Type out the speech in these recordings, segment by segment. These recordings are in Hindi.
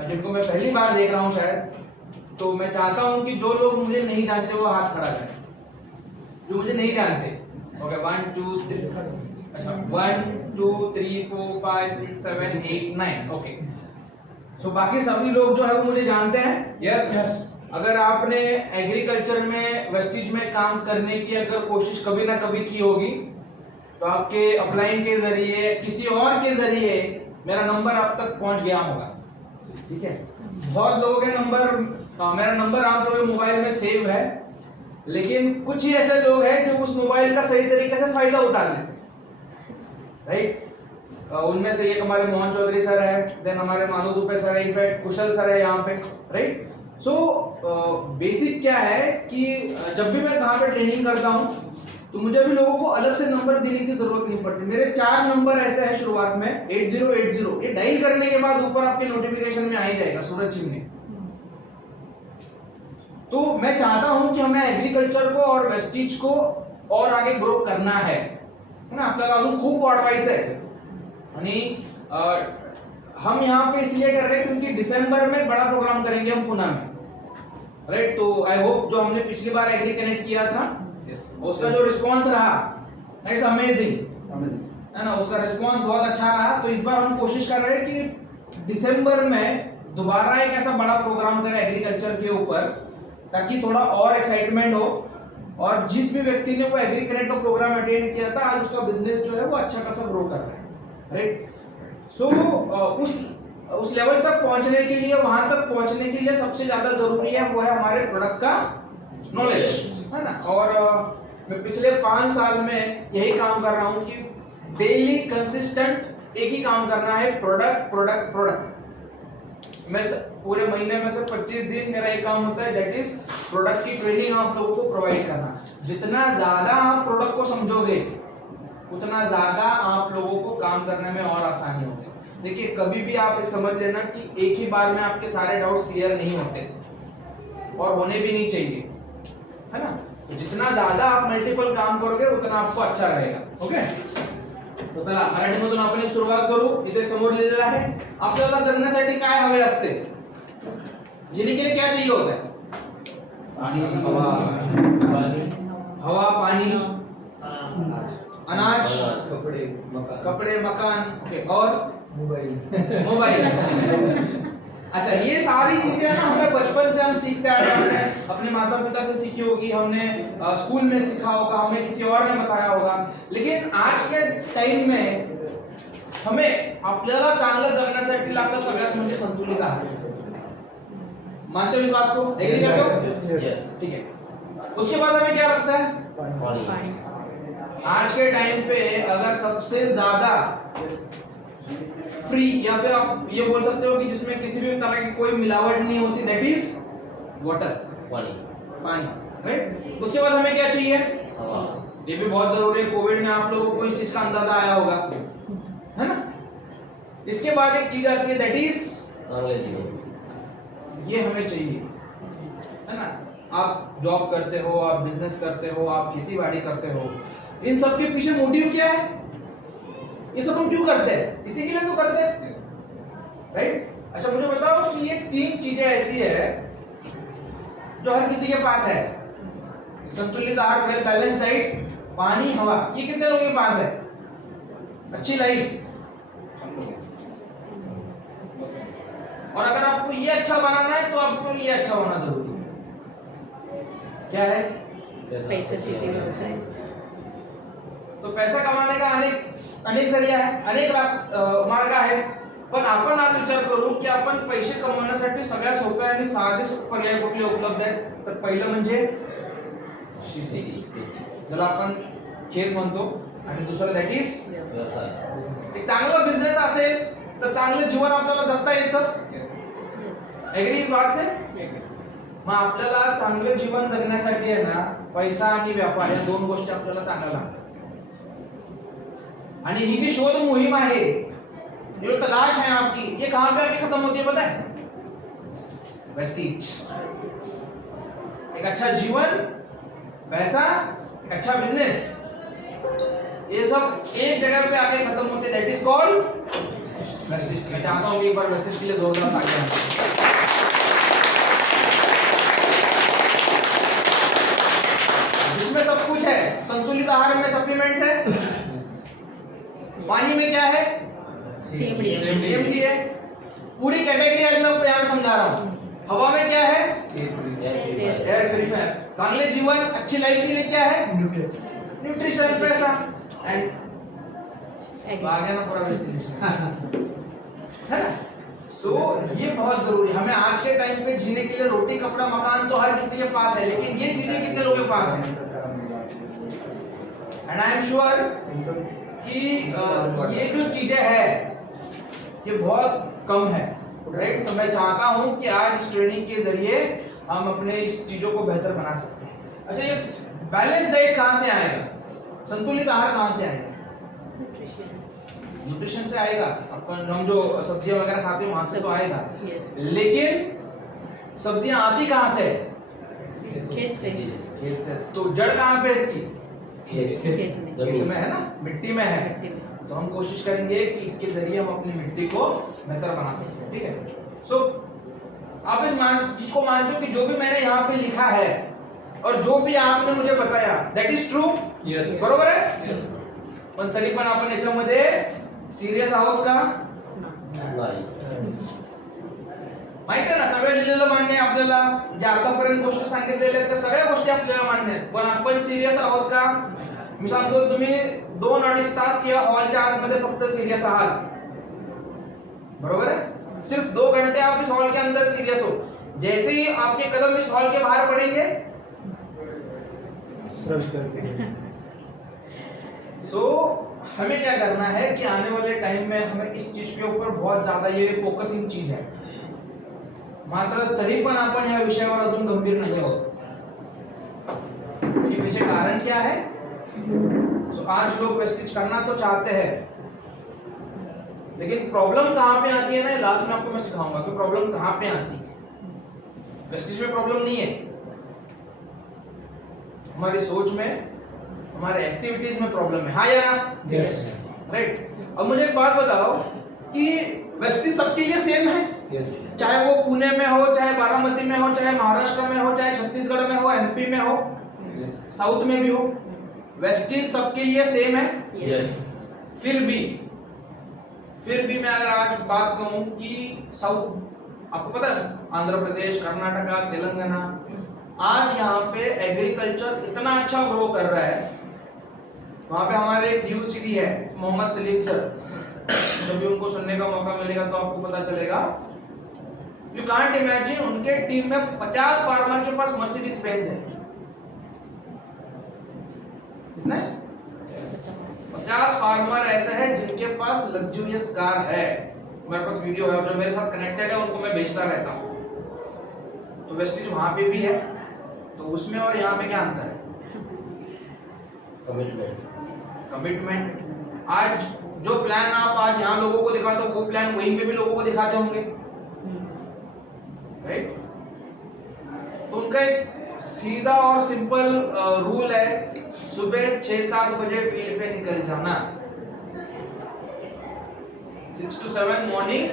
जिनको मैं पहली बार देख रहा हूँ शायद, तो मैं चाहता हूँ कि जो लोग मुझे नहीं जानते वो हाथ खड़ा करें, जो मुझे नहीं जानते। ओके 1 2 3, अच्छा 1 2 3 4 5 6 7 8 9। ओके, सो बाकी सभी लोग जो है वो मुझे जानते हैं। यस। अगर आपने एग्रीकल्चर में वेस्टिज में काम करने की अगर कोशिश कभी ना कभी की होगी, तो आपके अपलाइन के जरिए किसी और के जरिए मेरा नंबर आप तक पहुंच गया होगा। ठीक है, बहुत लोगों के नंबर, मेरा नंबर आप लोगों के मोबाइल में सेव है, लेकिन कुछ ही ऐसे लोग हैं जो उस मोबाइल का सही तरीके से फायदा उठा लेते हैं, राइट। उनमें से एक हमारे मोहन चौधरी सर है, देन हमारे माधव दुबे सर है, इनफैक्ट कुशल सर है यहाँ पे, राइट। सो बेसिक क्या है कि जब भी मैं कहाँ पे ट्रेनिंग करता हूँ तो मुझे भी लोगों को अलग से नंबर देने की जरूरत नहीं पड़ती। मेरे 4 नंबर ऐसे हैं शुरुआत में 8080, ये डायल करने के बाद ऊपर आपके नोटिफिकेशन में आ ही जाएगा सूरज चिमनी। तो मैं चाहता हूं कि हमें एग्रीकल्चर को और वेस्टिज को और आगे ग्रो करना है ना, आपल्याला अजून खूप वाढवायचं आहे। आणि हम यहाँ पे इसलिए कर रहे हैं क्योंकि दिसंबर में बड़ा प्रोग्राम करेंगे हम पुणे में, राइट। तो आई होप जो हमने पिछली बार एग्री कनेक्ट किया था उसका जो रिस्पांस रहा इट्स अमेजिंग, है ना, उसका रिस्पांस बहुत अच्छा रहा। तो इस बार हम कोशिश कर रहे हैं कि दिसंबर में दोबारा एक ऐसा बड़ा प्रोग्राम करें एग्रीकल्चर के ऊपर, ताकि थोड़ा और एक्साइटमेंट हो, और जिस भी व्यक्ति ने वो एग्री कनेक्ट का प्रोग्राम अटेंड किया था आज उसका बिजनेस जो है वो अच्छा खासा ग्रो कर रहा है, राइट। सो उस लेवल तक पहुंचने के लिए, वहां तक पहुंचने के लिए सबसे ज्यादा जरूरी है वो है हमारे प्रोडक्ट का नॉलेज, है ना। और मैं पिछले 5 साल में यही काम कर रहा हूं कि डेली कंसिस्टेंट एक ही काम करना है, प्रोडक्ट प्रोडक्ट प्रोडक्ट। मैं पूरे महीने में से 25 दिन मेरा एक काम होता है, दैट इज प्रोडक्ट की ट्रेनिंग आप लोगों को प्रोवाइड करना। जितना ज्यादा आप प्रोडक्ट को समझोगे उतना ज्यादा आप लोगों को काम करने में और आसानी होगी। देखिए, कभी भी आप समझ लेना कि एक ही बार में आपके सारे डाउट्स क्लियर नहीं होते और होने भी नहीं चाहिए, है ना। तो जितना ज्यादा आप मल्टीपल काम करोगे उतना आपको अच्छा रहेगा। ओके, तो चला मराठीमधून आपण एक सुरुवात करू। इथे समोर लिहिलेलं आहे, आपल्याला जगण्यासाठी काय हवे असते, जीने के लिए क्या चाहिए होता है, हवा पानी अनाज कपड़े मकान, ओके, और मोबाइल। अच्छा, ये सारी चीजें ना हमें बचपन से हम सीखते आ रहे हैं, अपने माता पिता से सीखी होगी, हमने स्कूल में सीखा होगा, हमें किसी और ने बताया होगा। लेकिन आज के टाइम में हमें आपल्याला चांगलं जगण्यासाठी लागतं सगळ्यात म्हणजे संतुलित आहार। मानते हो इस बात को, एग्री करते हो? ठीक है। उसके बाद हमें क्या लगता है, पानी। आज के टाइम पे अगर सबसे ज्यादा फ्री, या फिर आप ये बोल सकते हो कि जिसमें किसी भी तरह की कोई मिलावट नहीं होती, दैट इज वाटर, पानी, राइट। उसके बाद हमें क्या चाहिए, ये भी बहुत जरूरी है। कोविड में आप लोगों को इस चीज का अंदाजा आया होगा, है ना। इसके बाद एक चीज आती है, दैट इज ये हमें चाहिए, है ना। आप जॉब करते हो, आप बिजनेस करते हो, आप खेती बाड़ी करते हो, इन सब के पीछे मोटिव क्या है, ये सब हम क्यों करते हैं, इसी के लिए तो करते हैं, राइट। अच्छा, मुझे बताओ कि ये 3 चीजें ऐसी है जो हर किसी के पास है, संतुलित आहार, वेल बैलेंस डाइट, पानी, हवा। ये कितने लोगों के पास है, अच्छी लाइफ। और अगर आपको ये अच्छा बनाना है तो आपको ये अच्छा होना जरूरी है। क्या है, तो पैसा कमाने का अनेक जरिया आहे, अनेक मार्ग आहेत, पण आपण आज विचार करू की आपण पैसे कमवण्यासाठी सगळ्यात सोपे आणि साधे पर्याय कुठले उपलब्ध आहेत। तर पहिलं म्हणजे शेती, ज्याला आपण खेत म्हणतो, आणि दुसरं दॅट इज व्यवसाय। एक चांगला बिझनेस असेल तर चांगलं जीवन आपल्याला जगता येतं, एग्री इस बात से। मग आपल्याला चांगलं जीवन जगण्यासाठी आहे ना, पैसा आणि व्यापार या 2 गोष्टी आपल्याला चांगल्या लागतात। आणि ही जी शोध मुहिम है, जो तलाश है आपकी, ये कहां पे आके खत्म होती है पता है, वेस्टिज। एक अच्छा जीवन, पैसा, एक अच्छा बिजनेस, ये सब एक जगह पे आके खत्म होते, दैट इज कॉल्ड वेस्टिज। मैं चाहता हूँ कि एक बार वेस्टिज के लिए जोरदार तालियां। इसमें सब कुछ है, संतुलित आहार में सप्लीमेंट्स है, पानी में क्या है, CMD है, पूरी कैटेगरी आज मैं आपको यहाँ पे समझा रहा हूँ। हवा में क्या है, एयर प्यूरिफायर। चांगले जीवन, अच्छी लाइफ के लिए क्या है, न्यूट्रिशन, पैसा एंड आ गया ना पूरा वेस्टेज है ना। तो ये बहुत जरूरी है। हमें आज के टाइम पे जीने के लिए रोटी कपड़ा मकान तो हर किसी के पास है, लेकिन ये चीजें कितने लोगों के पास है? एंड आई एम श्योर कि ये जो चीजें है ये बहुत कम है, राइट। तो मैं चाहता हूं कि आज इस ट्रेनिंग के जरिए हम अपने इस चीजों को बेहतर बना सकते हैं। अच्छा, ये बैलेंस डाइट कहां से आएगा, संतुलित आहार कहां से आएगा? न्यूट्रिशन से आएगा। अपन हम जो सब्जियां वगैरह खाते हैं वहां से तो आएगा, लेकिन सब्जियां आती कहां से? खेत से। खेत से। तो जड़ कहां पे इसकी? खेत में है ना, मिट्टी में है। तो हम कोशिश करेंगे कि इसके जरिए हम अपनी मिट्टी को बेहतर बना सकते हैं, ठीक है। सो आप इस चीज को मानते हो कि जो भी मैंने यहाँ पे लिखा है और जो भी आपने मुझे बताया दैट इज ट्रू? यस। बरोबर आहे? पण तरी पण आपण याच्यामध्ये सिरियस आहोत का? नाही। माहिती आहे ना, सगळं लिहिलेलं मान्य आहे आपल्याला, जे आतापर्यंत गोष्टी सांगितलेल्या आहेत त्या सगळ्या गोष्टी आपल्याला मान्य आहेत, पण आपण सिरियस आहोत का? मी सांगतो, तुम्ही 2-2.5 तास या हॉलच्या आतमध्ये फक्त सीरियस आहात, बरोबर है? सिर्फ 2 घंटे आप इस हॉल के अंदर सीरियस हो, जैसे ही आपके कदम इस हॉल के बाहर पड़ेंगे सो हमें क्या करना है कि आने वाले टाइम में हमें इस चीज के ऊपर बहुत ज्यादा ये फोकसिंग चीज है, मात्र तरी पण आपण या विषयावर अजून गंभीर नाही आहोत। इसके पीछे कारण क्या है? तो आज लोग वेस्टेज करना तो चाहते हैं, लेकिन प्रॉब्लम कहां पे आती है ना, लास्ट में आपको मैं सिखाऊंगा कि प्रॉब्लम कहां पे आती है। वेस्टेज में प्रॉब्लम नहीं है, हमारी सोच में, हमारे एक्टिविटीज में प्रॉब्लम है। हाँ या ना? यस। राइट। अब मुझे एक बात बताओ कि वेस्टेज सबके लिए सेम है? यस। चाहे वो पुणे में हो, चाहे बारामती में हो, चाहे महाराष्ट्र में हो, चाहे छत्तीसगढ़ में हो, MP में हो, साउथ में भी हो, वेस्टेज सबके लिए सेम है? यस। फिर भी मैं अगर आज बात कहूं कि साउथ, आपको पता है आंध्र प्रदेश, कर्नाटका, तेलंगाना, आज यहाँ पे एग्रीकल्चर इतना अच्छा ग्रो कर रहा है। वहाँ पे हमारे एक UCD है मोहम्मद सलीम सर, जब भी उनको सुनने का मौका मिलेगा तो आपको पता चलेगा। यू कांट इमेजिन, उनके टीम में 50 फार्मर के पास मर्सिडीज बेंज है। कितना है? 50 फार्मर ऐसे हैं जिनके पास लग्जरियस कार है। मेरे पास वीडियो है, जो मेरे साथ कनेक्टेड है उनको मैं भेजता रहता हूँ। तो वेस्टेज वहाँ पे भी है, तो उसमें और यहाँ पे क्या अंतर है? कमिटमेंट। आज जो प्लान आप आज यहाँ लोगों को दिखाते हो, वो प्लान वहीं पे भी लोगों को दिखाते होंगे, राइट? तो उनका एक सीधा और सिंपल रूल है, सुबह 6-7 बजे फील्ड पे निकल जाना, 6 to 7 मॉर्निंग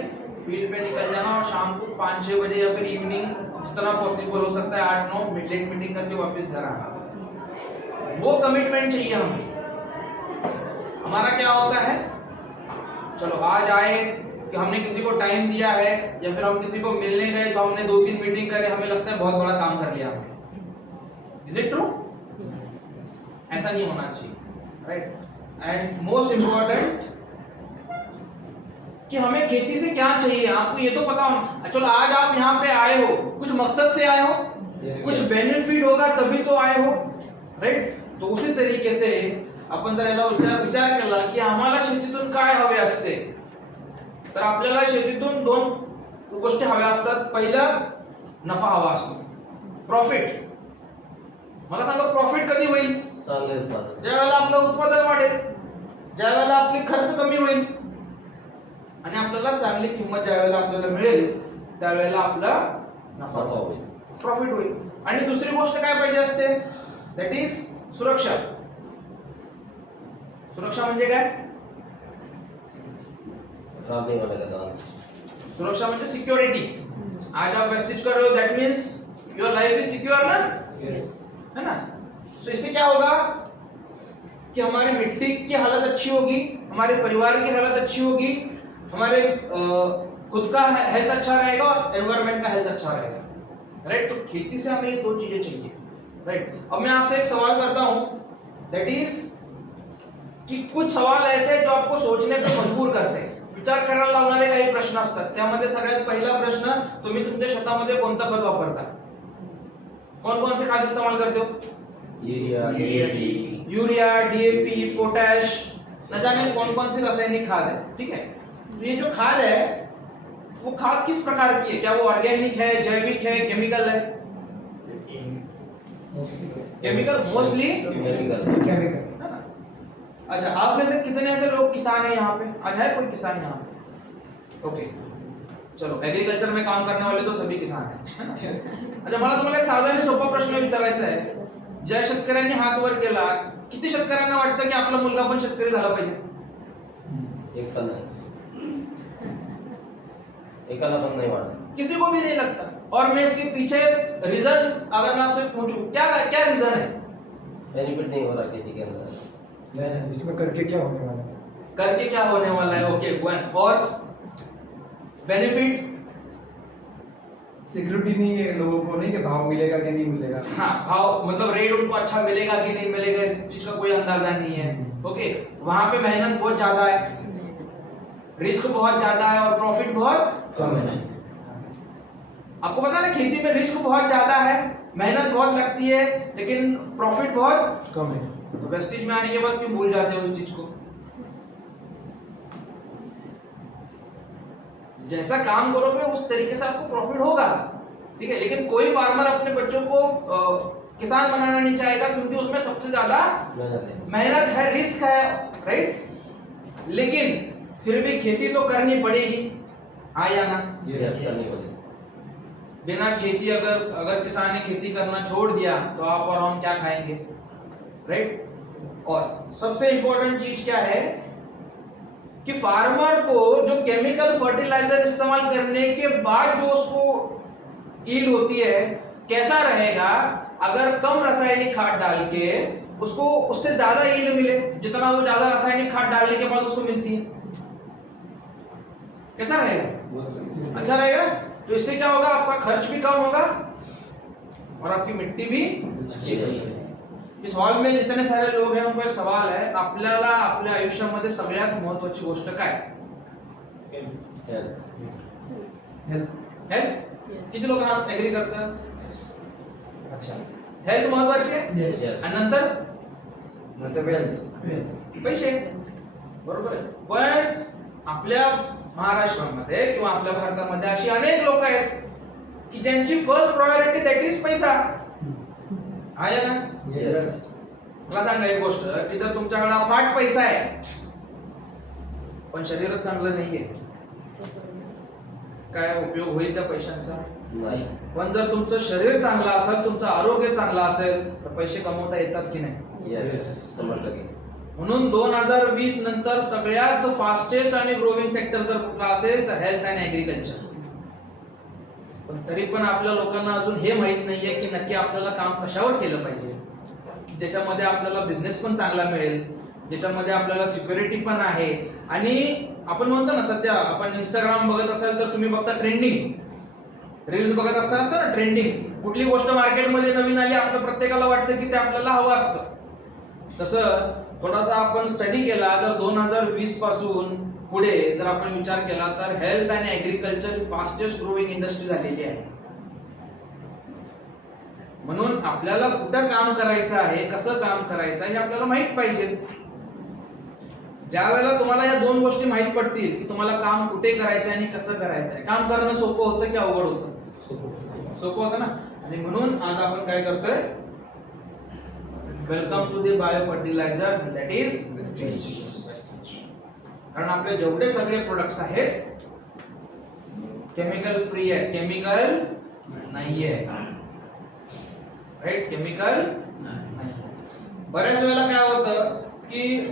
फील्ड पे निकल जाना, और शाम को 5-6 बजे या फिर इवनिंग जितना पॉसिबल हो सकता है 8-9 लेट मीटिंग करके वापस घर आना। वो कमिटमेंट चाहिए हमें। हमारा क्या होता है, चलो आज आए कि हमने किसी को टाइम दिया है, या फिर हम किसी को मिलने गए तो हमने 2-3 मीटिंग करे, हमें लगता है बहुत बड़ा काम कर लिया हमने। Is it true? ऐसा नहीं होना चाहिए, राइट? एंड मोस्ट इंपॉर्टेंट कि हमें खेती से क्या चाहिए, आपको ये तो पता हो। चलो आज आप यहाँ पे आए हो, कुछ मकसद से आए हो, कुछ बेनिफिट होगा तभी तो आए हो, राइट? तो उसी तरीके से आपण जर याला विचार केला की आम्हाला शेतीतून काय हवे असते, तर आपल्याला शेतीतून 2 गोष्टी हव्या असतात। पहिलं, नफा हवा असतो, प्रॉफिट। मला सांगा, प्रॉफिट कधी होईल? चांगले उत्पादन, ज्या वेळेला आपलं उत्पादन वाढेल, ज्या वेळेला आपली खर्च कमी होईल आणि आपल्याला चांगली किंमत ज्या वेळेला आपल्याला मिळेल त्यावेळेला आपला नफा होईल, प्रॉफिट होईल। आणि दुसरी गोष्ट काय पाहिजे असते, दॅट इज सुरक्षा। सुरक्षा म्हणजे काय? खराब नहीं होने का दान। सुरक्षा म्हणजे सिक्योरिटी। आज आप वेस्टेज कर रहे हो, that means your life is secure ना, है ना। तो इससे क्या होगा कि हमारी मिट्टी की हालत अच्छी होगी, हमारे परिवार की हालत अच्छी होगी, हमारे खुद का हेल्थ अच्छा रहेगा और एनवायरनमेंट का हेल्थ अच्छा रहेगा, राइट। तो खेती से हमें ये दो चीजें चाहिए, राइट। अब मैं आपसे एक सवाल करता हूं, दैट इज की कुछ सवाल ऐसे जो आपको सोचने पे मजबूर करते हैं, विचार करायला लावणारे काही प्रश्न असतात। त्यामध्ये सगळ्यात पहिला प्रश्न, तुम्ही तुमच्या शेतामध्ये कोणता खत वापरता? कौन कौन से खाद इस्तेमाल करते हो? यूरिया, डीएपी, पोटैश, न जाने कौन कौन सी रासायनिक खाद है, ठीक है। तो ये जो खाद है वो खाद किस प्रकार की है? क्या वो ऑर्गेनिक है, जैविक है, केमिकल है? Chemical, mostly chemical. अच्छा, आप में से कितने ऐसे लोग किसान हैं यहाँ पे? आज है कोई किसान यहाँ पे? ओके, चलो, एग्रीकल्चर में काम करने वाले तो सभी किसान हैं, है ना? अच्छा, मला तुम्हाला एक साधा आणि सोपा प्रश्न विचारायचा आहे। ज्या शेतकऱ्यांनी हात वर केला, किती शेतकऱ्यांना वाटतं की आपला मुलगा पण शेतकरी झाला पाहिजे? एक पण नाही, एकाला पण नाही वाटत, किसी को भी नहीं लगता। और मैं इसके पीछे रीजन अगर मैं आपसे पूछूं, क्या क्या रीजन है? बेनिफिट नहीं हो रहा खेती के अंदर। नहीं, इसमें करके क्या होने वाला है? करके क्या होने वाला है? Okay, one. और बेनिफिट? सिक्योरिटी नहीं है लोगों को, नहीं कि भाव मिलेगा कि नहीं मिलेगा। हाँ, भाव मतलब रेट उनको अच्छा मिलेगा कि नहीं मिलेगा, इस चीज का कोई अंदाजा नहीं है। ओके, वहां पे मेहनत बहुत ज्यादा है, रिस्क बहुत ज्यादा है और प्रॉफिट बहुत कम है। आपको पता है ना, खेती में रिस्क बहुत ज्यादा है, मेहनत बहुत लगती है, लेकिन प्रॉफिट बहुत कम है। तो वेस्टेज में आने के बाद क्यों भूल जाते हो उस चीज को? जैसा काम करोगे उस तरीके से आपको प्रॉफिट होगा, ठीक है। लेकिन कोई फार्मर अपने बच्चों को किसान बनाना नहीं चाहेगा, क्योंकि उसमें सबसे ज्यादा मेहनत है, रिस्क है, राइट। लेकिन फिर भी खेती तो करनी पड़ेगी, हाँ या ना? यस, करनी पड़ेगी। बिना खेती अगर किसान ने खेती करना छोड़ दिया तो आप और हम क्या खाएंगे, राइट। और सबसे इंपॉर्टेंट चीज क्या है कि फार्मर को जो केमिकल फर्टिलाइजर इस्तेमाल करने के बाद जो उसको ईल्ड होती है, कैसा रहेगा अगर कम रासायनिक खाद डाल के उसको उससे ज्यादा ईल्ड मिले, जितना वो ज्यादा रासायनिक खाद डालने के बाद उसको मिलती है, कैसा रहेगा? अच्छा रहेगा। तो इससे क्या होगा, आपका खर्च भी कम होगा और आपकी मिट्टी भी अच्छी रहेगी। इस हॉल में जितने सारे लोग हैं उनको एक सवाल है, आपल्याला आपल्या आयुष्यामध्ये सगळ्यात महत्त्वाची गोष्ट काय? हेल्थ। किती लोक एग्री करतात? अच्छा, हेल्थ महत्त्वाची आहे। आणि नंतर पैसे, बरोबर आहे। पण आपल्या महाराष्ट्रामध्ये किंवा आपल्या भारतामध्ये अशी अनेक लोक आहेत की ज्यांची फर्स्ट प्रायोरिटी दॅट इज पैसा, आहे ना? यस। मला सांगा एक गोष्ट, की जर तुमच्याकडे अफाट पैसा आहे पण शरीरच चांगलं नाहीये, काय उपयोग होईल त्या पैशांचा? नाही। पण जर तुमचं शरीर चांगलं असेल, तुमचं आरोग्य चांगलं असेल तर पैसे कमवता येतात की नाही? यस, 100%। म्हणून 2020 नंतर सगळ्यात फास्टेस्ट आणि ग्रोविंग सेक्टर जर कुठला असेल तर हेल्थ अँड ऍग्रीकल्चर। पण तरी पण आपल्या लोकांना अजून हे माहित नाहीये की नक्की आपल्याला काम कशावर केलं पाहिजे, ज्याच्यामध्ये आपल्याला बिझनेस पण चांगला मिळेल, ज्याच्यामध्ये आपल्याला सिक्युरिटी पण आहे। आणि आपण म्हणतो ना, सध्या आपण इंस्टाग्राम बघत असाल तर तुम्ही बघता ट्रेंडिंग रील्स बघत असता ना, ट्रेंडिंग कुठली गोष्ट मार्केटमध्ये नवीन आली, आपलं प्रत्येकाला वाटतं की ते आपल्याला हवं असतं। तसं थोडासा आपण स्टडी केला तर 2020 पासून पुढे जर आपण विचार केला तर हेल्थ आणि ऍग्रीकल्चर ही फास्टेस्ट ग्रोइंग इंडस्ट्री झालेली आहे। म्हणून आपल्याला कुठं काम करायचं आहे, कसं काम करायचं आहे हे आपल्याला माहित पाहिजे। ज्यावेळेला तुम्हाला या दोन गोष्टी माहित पडतील की तुम्हाला काम कुठे करायचं आणि कसं करायचं आहे, काम करणं सोपं होतं की अवघड होतं? सोपं होतं ना। आणि म्हणून आज आपण काय करतोय, welcome to the bio fertilizer that is wastage. कारण आपले जेवढे सगळे प्रोडक्ट्स आहेत केमिकल फ्री आहे, केमिकल नाहीये, राईट, केमिकल नाही। बऱ्याच वेळेला काय होतं की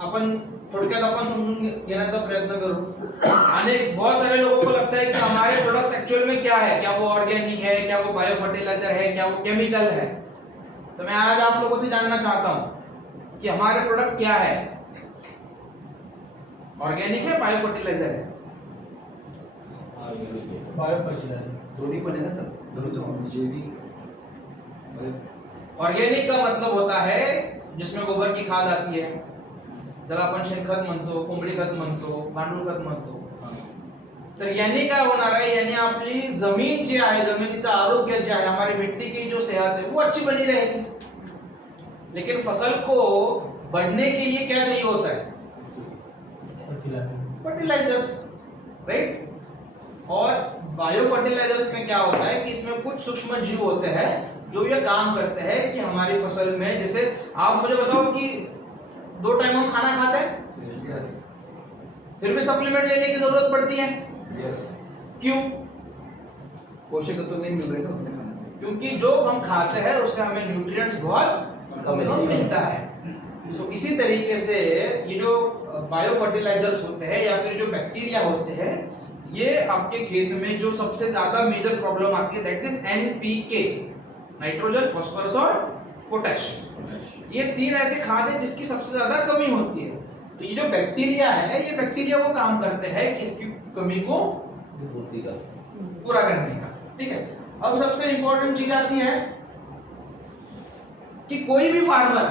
आपण थोडक्यात आपण समजून घेण्याचा प्रयत्न करू। आणि बहुत सारे लोगों को लगता है कि हमारे प्रोडक्ट्स एक्चुअल में क्या है, क्या वो ऑर्गेनिक है, क्या वो बायो फर्टिलाइजर है, क्या वो केमिकल है। तो मैं आज आप लोगों से जानना चाहता हूं कि हमारे प्रोडक्ट क्या है, ऑर्गेनिक है, बायो फर्टिलाइजर है। बायो फर्टिलाइजर दोन्ही पण आहे ना सर, दोन्ही जैविक ऑर्गेनिक का मतलब होता है जिसमें गोबर की खाद आती है, ज्याला आपण शेणखत म्हणतो, कोंबडी खत म्हणतो, गांडूळ खत म्हणतो। तर याने काय होणार आहे, याने आपली जमीन जी आहे, जमिनीचं आरोग्य जे आहे, हमारी मिट्टी की जो सेहत है वो अच्छी बनी रहेगी। लेकिन फसल को बढ़ने के लिए क्या चाहिए होता है, फर्टिलाइजर्स, राइट। और बायो फर्टिलाइजर्स में क्या होता है कि इसमें कुछ सूक्ष्म जीव होते हैं जो ये काम करते हैं कि हमारी फसल में, जैसे आप मुझे बताओ कि 2 टाइम हम खाना खाते हैं, फिर भी सप्लीमेंट लेने की जरूरत पड़ती है, क्यों? पोषक तत्व नहीं मिल रहे ना अपने खाने में। क्योंकि जो हम खाते हैं उससे हमें न्यूट्रिएंट्स बहुत कम मिलता है। सो इसी तरीके से ये जो बायो फर्टिलाइजर्स होते हैं या फिर जो बैक्टीरिया होते हैं, ये आपके खेत में जो सबसे ज्यादा मेजर प्रॉब्लम आती है that is NPK, nitrogen, phosphorus और पोटेशियम। ये 3 ऐसे खाद है जिसकी सबसे ज्यादा कमी होती है। तो ये जो बैक्टीरिया है, ये बैक्टीरिया वो काम करते हैं कि इसकी कमी को पूर्ति का पूरा करने का, ठीक है। अब सबसे इंपॉर्टेंट चीज आती है कि कोई भी फार्मर,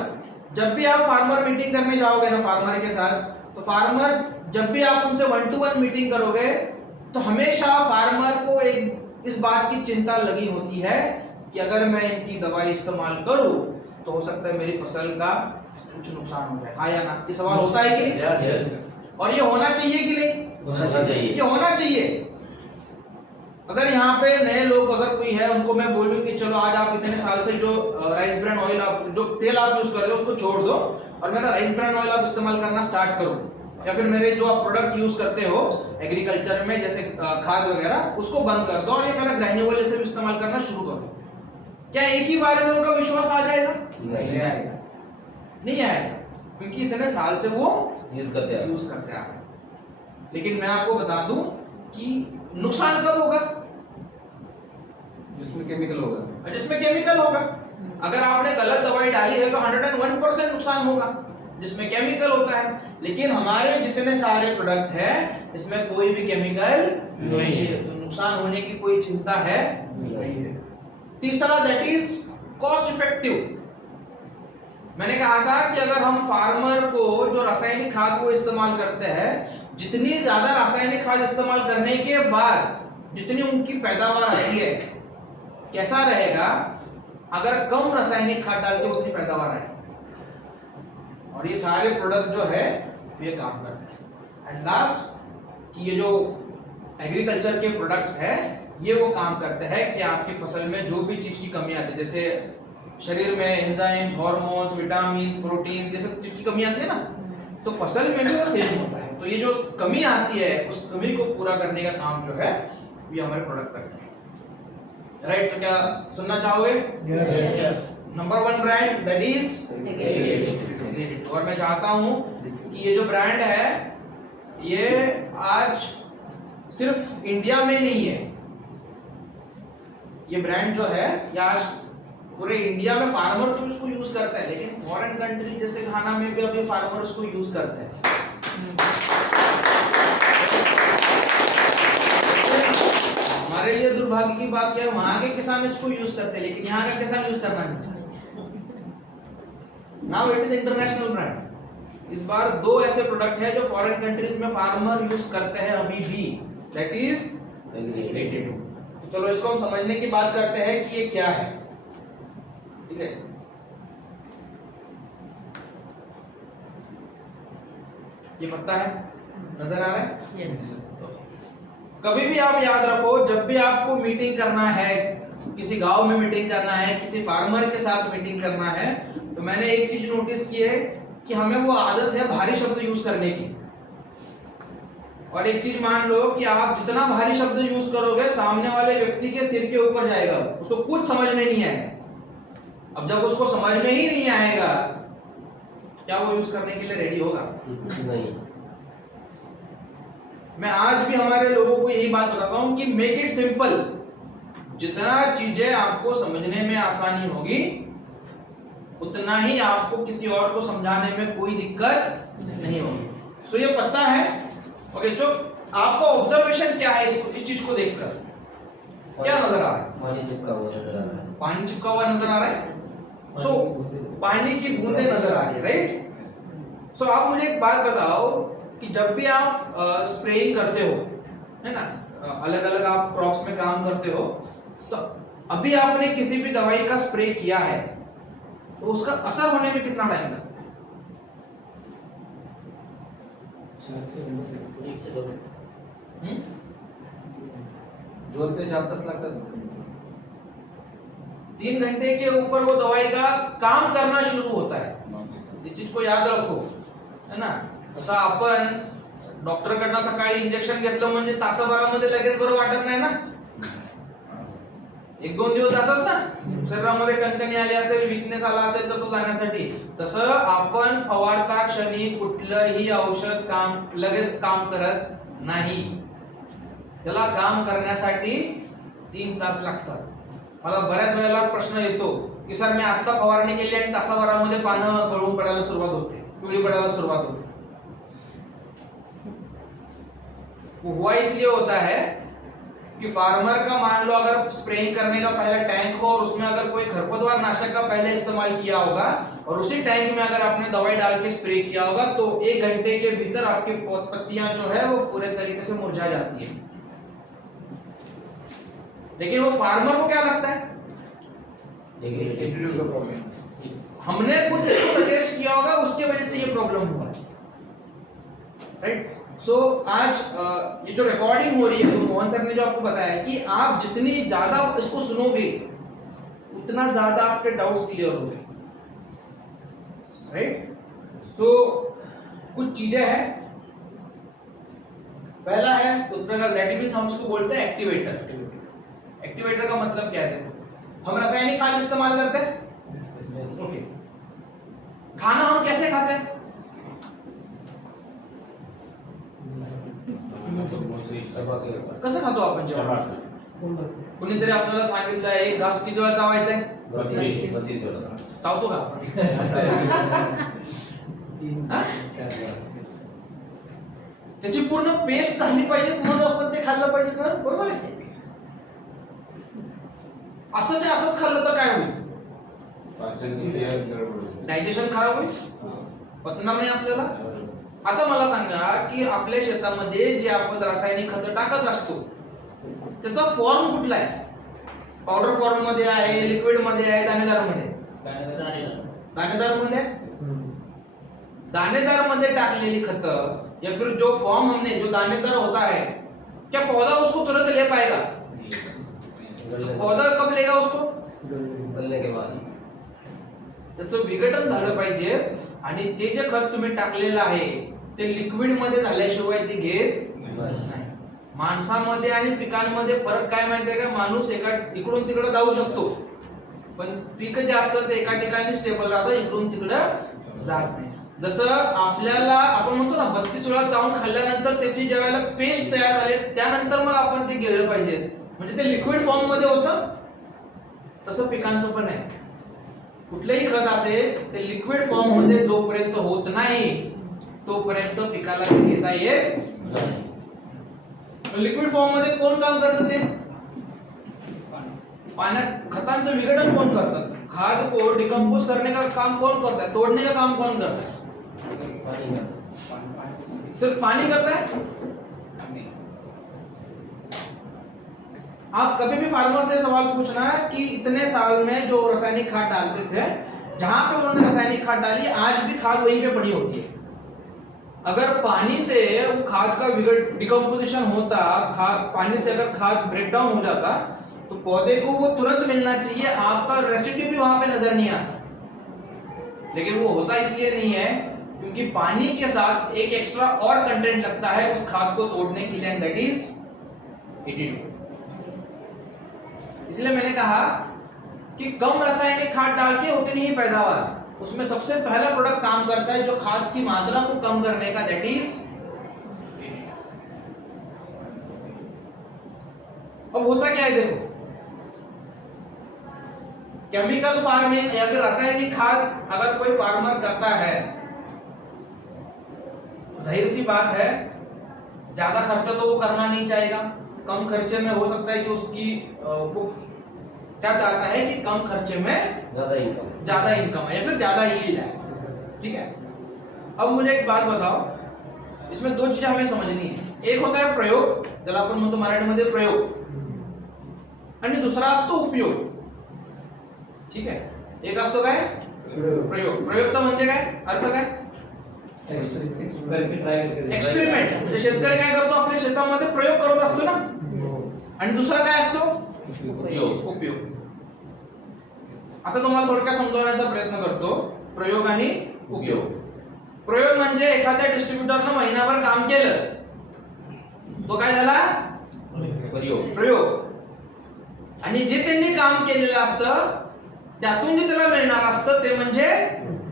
जब भी आप फार्मर मीटिंग करने जाओगे ना फार्मर के साथ, तो फार्मर जब भी आप उनसे 1 to 1 मीटिंग करोगे तो हमेशा फार्मर को एक इस बात की चिंता लगी होती है कि अगर मैं इनकी दवाई इस्तेमाल करूं तो हो सकता है मेरी फसल का कुछ नुकसान हो जाए, हाँ या ना? ये सवाल होता है कि नहीं? यस और ये होना चाहिए कि नहीं? होना चाहिए। ये होना चाहिए। अगर यहाँ पे नए लोग अगर कोई है, उनको मैं बोलूं कि चलो आज आप इतने साल से जो राइस ब्रांड ऑयल, आप जो तेल आप यूज कर रहे हो उसको छोड़ दो और मेरा राइस ब्रांड ऑयल आप इस्तेमाल करना स्टार्ट करो, या फिर मेरे जो आप प्रोडक्ट यूज करते हो एग्रीकल्चर में जैसे खाद वगैरह, उसको बंद कर दो और ये मेरा ग्रैन्युअल से भी इस्तेमाल करना शुरू करो। क्या एक ही बार में उनका विश्वास आ जाएगा? नहीं आएगा, नहीं आएगा, क्योंकि इतने साल से वो यूज करते हैं। यूज करते आ रहे हैं। लेकिन मैं आपको बता दूं कि नुकसान कब होगा? जिसमें केमिकल होगा, जिसमें केमिकल होगा। अगर आपने गलत दवाई डाली है तो 101% नुकसान होगा जिसमें केमिकल होता है। लेकिन हमारे जितने सारे प्रोडक्ट हैं इसमें कोई भी केमिकल नहीं है, तो नुकसान होने की कोई चिंता है नहीं है। तीसरा दैट इज कॉस्ट इफेक्टिव। मैंने कहा था कि अगर हम फार्मर को जो रासायनिक खाद को इस्तेमाल करते हैं, जितनी ज्यादा रासायनिक खाद इस्तेमाल करने के बाद जितनी उनकी पैदावार आती है, कैसा रहेगा अगर कम रासायनिक खाद डाल के उतनी पैदावार आए। और ये सारे प्रोडक्ट जो है ये काम करते हैं। एंड लास्ट कि ये जो एग्रीकल्चर के प्रोडक्ट्स है ये वो काम करते हैं कि आपकी फसल में जो भी चीज की कमी आती है, जैसे शरीर में एंजाइम्स, हार्मोन्स, विटामिन्स, प्रोटीन्स, ये सब चीज की कमी आती है ना, तो फसल में भी वो सेम होता है। तो ये जो कमी आती है उस कमी को पूरा करने का काम जो है ये हमारे प्रोडक्ट करते हैं, राइट। तो क्या सुनना चाहोगे? Number 1 brand that is agriculture. और मैं चाहता हूं कि ये जो ब्रांड है ये आज सिर्फ इंडिया में नहीं है, ये ब्रांड जो है ये आज पूरे इंडिया में फार्मर तो उसको यूज करता है, लेकिन फॉरेन कंट्री जैसे घाना में भी अभी फार्मर उसको यूज करते हैं। हमारे लिए दुर्भाग्य की बात है वहां के किसान इसको यूज करते हैं, लेकिन यहाँ का किसान यूज करना नहीं चाहता। Now it is international brand. इस बार 2 ऐसे प्रोडक्ट है जो फॉरेन कंट्रीज में फार्मर यूज करते हैं अभी भी, दैट इज एग्रीकल्चर। तो चलो इसको हम समझने की बात करते हैं कि ये क्या है, ठीक है। ये पत्ता है, नजर आ रहा है? यस। कभी भी आप याद रखो, जब भी आपको मीटिंग करना है, किसी गांव में मीटिंग करना है, किसी फार्मर के साथ मीटिंग करना है, तो मैंने एक चीज नोटिस की है कि हमें वो आदत है भारी शब्द यूज करने की। और एक चीज मान लो कि आप जितना भारी शब्द यूज करोगे सामने वाले व्यक्ति के सिर के ऊपर जाएगा, उसको कुछ समझ में नहीं आएगा। अब जब उसको समझ में ही नहीं आएगा क्या वो यूज करने के लिए रेडी होगा? नहीं। मैं आज भी हमारे लोगों को यही बात बताता हूं कि मेक इट सिंपल। जितना चीजें आपको समझने में आसानी होगी उतना ही आपको किसी और को समझाने में कोई दिक्कत नहीं होगी। सो ये पता है। ओके, जो आपका ऑब्जर्वेशन क्या है इस चीज को देखकर क्या नजर आ रहा है? पानी चिपका हुआ नजर आ रहा है। पानी चिपका हुआ नजर आ रहा है। सो पानी की बूंदें नजर आ रही है, राइट? सो आप मुझे एक बात बताओ कि जब भी आप स्प्रेइंग करते हो, है ना, अलग अलग आप क्रॉप्स में काम करते हो, तो अभी आपने किसी भी दवाई का स्प्रे किया है तो उसका असर होने में कितना टाइम लगता है? 1 से 2 मिनट। जोड़ते 4-10 लागतात इसका 3 घंटे के ऊपर वो दवाई का काम करना शुरू होता है। इस चीज को याद रखो, है ना? जसं आपण डॉक्टरकडनं सकाळी इंजेक्शन घेतलं म्हणजे तासाभरामध्ये लगेच बरं वाटत नाही ना, 1-2 दिवस जातात ना, शरीरामध्ये कणकणी आली असेल, विकनेस आला असेल तर तो जाण्यासाठी। तसं आपण फवारता क्षणी कुठलंही औषध लगेच काम करत नाही, त्याला काम करण्यासाठी 3 तास लागतात। मला बऱ्याच वेळेला प्रश्न येतो की सर मी आता फवारणी केली आणि तासाभरामध्ये पानं गळून पडायला सुरुवात होते, पिवळी पडायला सुरुवात होते। हुआ इसलिए होता है कि फार्मर का मान लो अगर स्प्रेइंग करने का पहला टैंक हो और उसमें अगर कोई खरपतवार नाशक का पहले इस्तेमाल किया होगा और उसी टैंक में अगर आपने दवाई डाल के स्प्रे किया होगा तो 1 घंटे के भीतर आपकी पत्तियां जो है वो पूरे तरीके से मुरझा जाती है। लेकिन वो फार्मर को क्या लगता है एटीट्यूड का प्रॉब्लम। हमने कुछ सजेस्ट किया होगा उसके वजह से ये प्रॉब्लम हुआ है, राइट? सो आज ये जो रिकॉर्डिंग हो रही है तो मोहन सर ने जो आपको बताया कि आप जितनी ज्यादा इसको सुनोगे उतना ज्यादा आपके डाउट्स क्लियर होंगे, राइट? सो कुछ चीजें हैं। पहला है उत्प्रेरक, दैट मींस हम उसको बोलते हैं एक्टिवेटर। एक्टिवेटर का मतलब क्या है? देखो, हम रासायनिक खाद इस्तेमाल करते हैं, ओके। खाना हम कैसे खाते हैं? कसं खातो आपण जेवण? कुणीतरी आपल्याला सांगितलं एक घास किती वेळा चावायचा आहे? 32 वेळा। चावतो का? हा? त्याची पूर्ण पेस्ट झाली पाहिजे मग आपण ते खाल्लं पाहिजे ना, बरोबर आहे? असं ते असंच खाल्लं तर काय होईल? डायजेशन खराब होईल, पचणार नाही आपल्याला। आता मला सांगा की आपल्या शेतामध्ये जे आपण रासायनिक खत टाकत असतो त्याचा फॉर्म कुठला आहे? पावडर फॉर्म मध्ये आहे, लिक्विड मध्ये आहे, दाणेदार मध्ये? दाणेदार मध्ये। दानेदार मध्ये टाकलेली खत या फिर जो फॉर्म हमने जो दानेदार होता है, क्या पौधा उसको तुरंत ले पाएगा? पौधा कब लेगा उसको? गलने के बाद। त्याचं विघटन झालं पाहिजे आणि ते जे खत तुम्ही टाकलेलं आहे ते लिक्विड मध्ये झाल्याशिवाय ते घेत नाही। माणसामध्ये आणि पिकांमध्ये फरक काय माहितीये का? माणूस इकडून तिकडे जाऊ शकतो पण पीक जे असतं ते एका ठिकाणी स्टेबल राहतं, इकडून तिकडे जात नाही। जसं आपल्याला आपण म्हणतो ना 32 वेळा चावून खाल्ल्यानंतर त्याची ज्या वेळेला पेस्ट तयार झाली त्यानंतर मग आपण ते गेलं पाहिजे, म्हणजे ते लिक्विड फॉर्म मध्ये होतं। तसं पिकांचं पण आहे, कुठलेही खत असेल ते लिक्विड फॉर्म मध्ये जोपर्यंत होत नाही तोपर्यंत पिकाला घेता येत नाही। लिक्विड फॉर्म मध्ये कोण काम करतं? ते पाण्यात खतांचं विघटन कोण करतं? खाद को डिकम्पोज करने का काम कौन करता है? तोड़ने का काम कौन करता है? सिर्फ पानी करता है? आप कभी भी फार्मर से सवाल पूछना कि इतने साल में जो रासायनिक खाद डालते थे, जहां पे उन्होंने रासायनिक खाद डाली आज भी खाद वहीं पे पड़ी होती है। अगर पानी से खाद का डिकम्पोजिशन होता, पानी से अगर खाद ब्रेक डाउन हो जाता तो पौधे को वो तुरंत मिलना चाहिए, आपका रेसिड्यू भी वहां पे नजर नहीं आता। लेकिन वो होता इसलिए नहीं है क्योंकि पानी के साथ एक एक्स्ट्रा और कंटेंट लगता है उस खाद को तोड़ने के लिए, एंड दैट इज एटीट्यूड। इसलिए मैंने कहा कि कम रासायनिक खाद डाल के उतनी ही पैदावार, उसमें सबसे पहला प्रोडक्ट काम करता है जो खाद की मात्रा को कम करने का, दैट इज। अब होता क्या है देखो, केमिकल फार्मिंग या फिर रासायनिक खाद अगर कोई फार्मर करता है, जाहिर सी बात है ज्यादा खर्चा तो वो करना नहीं चाहेगा, कम खर्चे में हो सकता है कि उसकी वो क्या चाहता है कि कम खर्चे में ज्यादा इनकम है या फिर ज्यादा यील्ड है, ठीक है। अब मुझे एक बात बताओ, इसमें दो चीजें हमें समझनी है, एक होता है प्रयोग, ज्याला आपण म्हणतो मराठीमध्ये प्रयोग, आणि दुसरा असतो उपयोग, ठीक आहे। एक असतो काय प्रयोग, प्रयोगचा म्हणजे काय अर्थ काय एक्सपेरिमेंट, म्हणजे शेतकरी काय करतो आपल्या शेतामध्ये प्रयोग करत असतो ना, आणि दुसरा काय असतो उपयोग। आता तुम्हाला थोडक्यात समजवण्याचा प्रयत्न करतो, प्रयोग आणि उपयोग। प्रयोग म्हणजे एखाद्या डिस्ट्रीब्युटरनं महिनाभर काम केलं, तो काय झाला प्रयोग, आणि जे त्यांनी काम केलेलं असतं त्यातून जे त्याला मिळणार असतं ते म्हणजे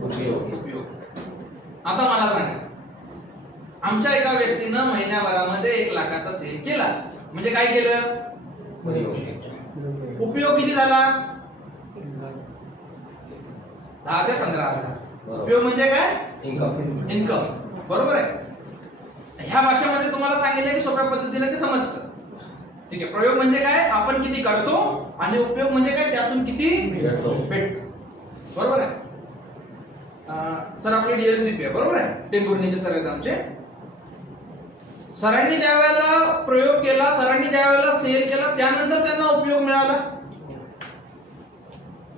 उपयोग। आता मला सांगा, आमच्या एका व्यक्तीनं महिन्याभरामध्ये 1 लाखाचा सेल केला, म्हणजे काय केलं उपयोग किती झाला 10 ते 15 हजार। उपयोग म्हणजे काय इन्कम, बरोबर आहे। ह्या भाषेमध्ये तुम्हाला सांगितलं की सोप्या पद्धतीने ते समजतं, ठीक आहे। प्रयोग म्हणजे काय आपण किती करतो, आणि उपयोग म्हणजे काय त्यातून किती भेटतो, बरोबर आहे। सर आपली डीएलसीपी आहे, बरोबर आहे, टेंभुर्णीचे सर आहेत आमचे। सरांनी ज्या वेळेला प्रयोग केला, सरांनी ज्या वेळेला सेल केला, त्यानंतर त्यांना उपयोग मिळाला।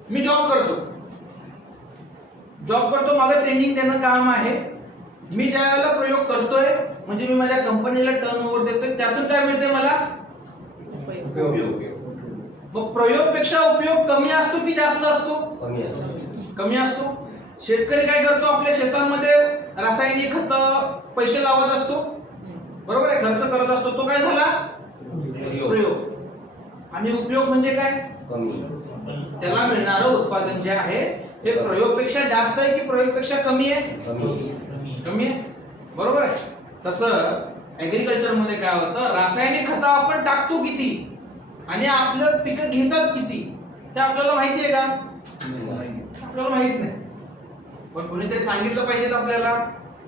मी जॉब करतो, माझं ट्रेनिंग देणं काम आहे, मी ज्या वेळेला प्रयोग करतोय म्हणजे मी माझ्या कंपनीला टर्नओव्हर देतोय, त्यातून काय मिळते मला उपयोग। मग प्रयोगपेक्षा उपयोग कमी असतो की जास्त असतो कमी असतो। शेतकरी काय करतो आपल्या शेतांमध्ये रासायनिक खत पैसे लावत असतो, बरोबर आहे, खर्च करत असतो, तो काय झाला प्रयोग। आणि उपयोग म्हणजे काय त्याला मिळणारं उत्पादन जे आहे हे प्रयोगपेक्षा जास्त आहे की प्रयोगपेक्षा कमी आहे कमी आहे, बरोबर आहे। तसं ऍग्रीकल्चर मध्ये काय होतं, रासायनिक खत आपण टाकतो किती आणि आपलं पिकं घेतात किती ते आपल्याला माहिती आहे का आपल्याला माहित नाही, पण कोणीतरी सांगितलं पाहिजे आपल्याला,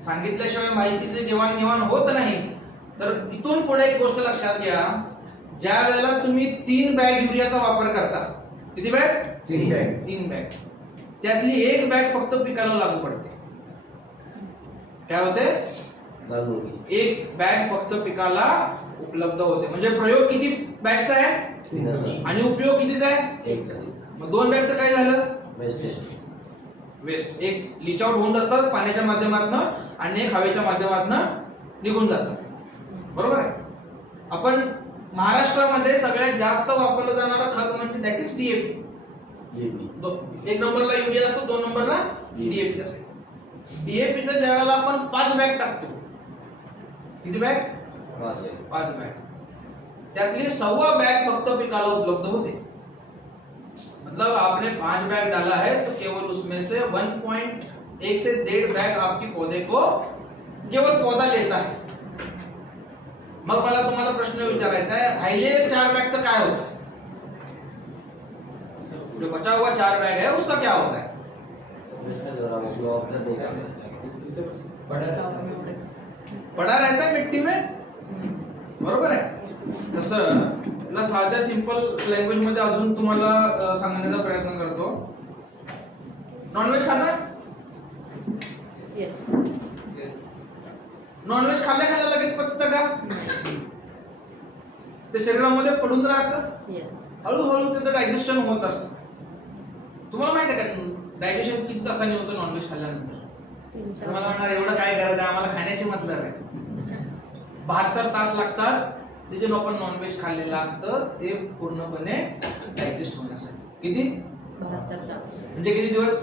सांगितल्याशिवाय माहितीची देवाणघेवाण होत नाही। तर इथून पुढे एक गोष्ट लक्षात घ्या, ज्या वेळेला तुम्ही 3 बॅग युरियाचा वापर करता, किती बॅग 3 बॅग, त्यातली 1 बॅग फक्त पिकाला लागू पडते, काय होते 1 बॅग फक्त पिकाला उपलब्ध होते, म्हणजे प्रयोग किती बॅगचा आहे आणि उपयोग कितीचा आहे 1 मग 2 बॅगचं काय झालं वेस्ट, एक लीच आउट होऊन जातात पाण्याच्या माध्यमातून आणि एक हवेच्या माध्यमातून निघून जातात, बरोबर आहे। आपण महाराष्ट्रामध्ये सगळ्यात जास्त वापरलं जाणारं खत म्हणजे दॅट इज डीएपी, 1 नंबरला युरिया असतो, 2 नंबरला डीएपी असतो। डीएपीचं ज्या वेळेला आपण 5 बॅग टाकतो, किती बॅग 5 बॅग, त्यातली 1.25 बॅग फक्त पिकाला उपलब्ध होते, मतलब आपने 5 बैग डाला है तो केवल उसमें से 1.1 से 1.5 बैग आपकी पौधे को केवल पौधा लेता है। मग मला तुम्हाला प्रश्न विचारायचा आहे, राहिलेले 4 बैगचं काय होतं, जो बचा हुआ 4 बैग है उसका क्या होता है पड़ा रहता है मिट्टी में, बरोबर आहे। तसं मला साध्या सिंपल लँग्वेज मध्ये अजून तुम्हाला सांगण्याचा प्रयत्न करतो, नॉनव्हेज खाता येस नॉनव्हेज खाल्ल्या लगेच पचतं का ते शरीरामध्ये पडून राहतं, येस हळूहळू त्याचं डायजेशन होत असतं। तुम्हाला माहिती आहे का डायजेशन किती तासांनी होतं नॉनव्हेज खाल्ल्यानंतर? तुम्हाला म्हणणार एवढं काय गरज आहे, आम्हाला खाण्याशी मतलब आहे। 72 तास लागतात ते जे आपण नॉनव्हेज खाल्लेलं असतं ते पूर्णपणे डायजेस्ट होण्यासाठी। किती 72 तास म्हणजे किती दिवस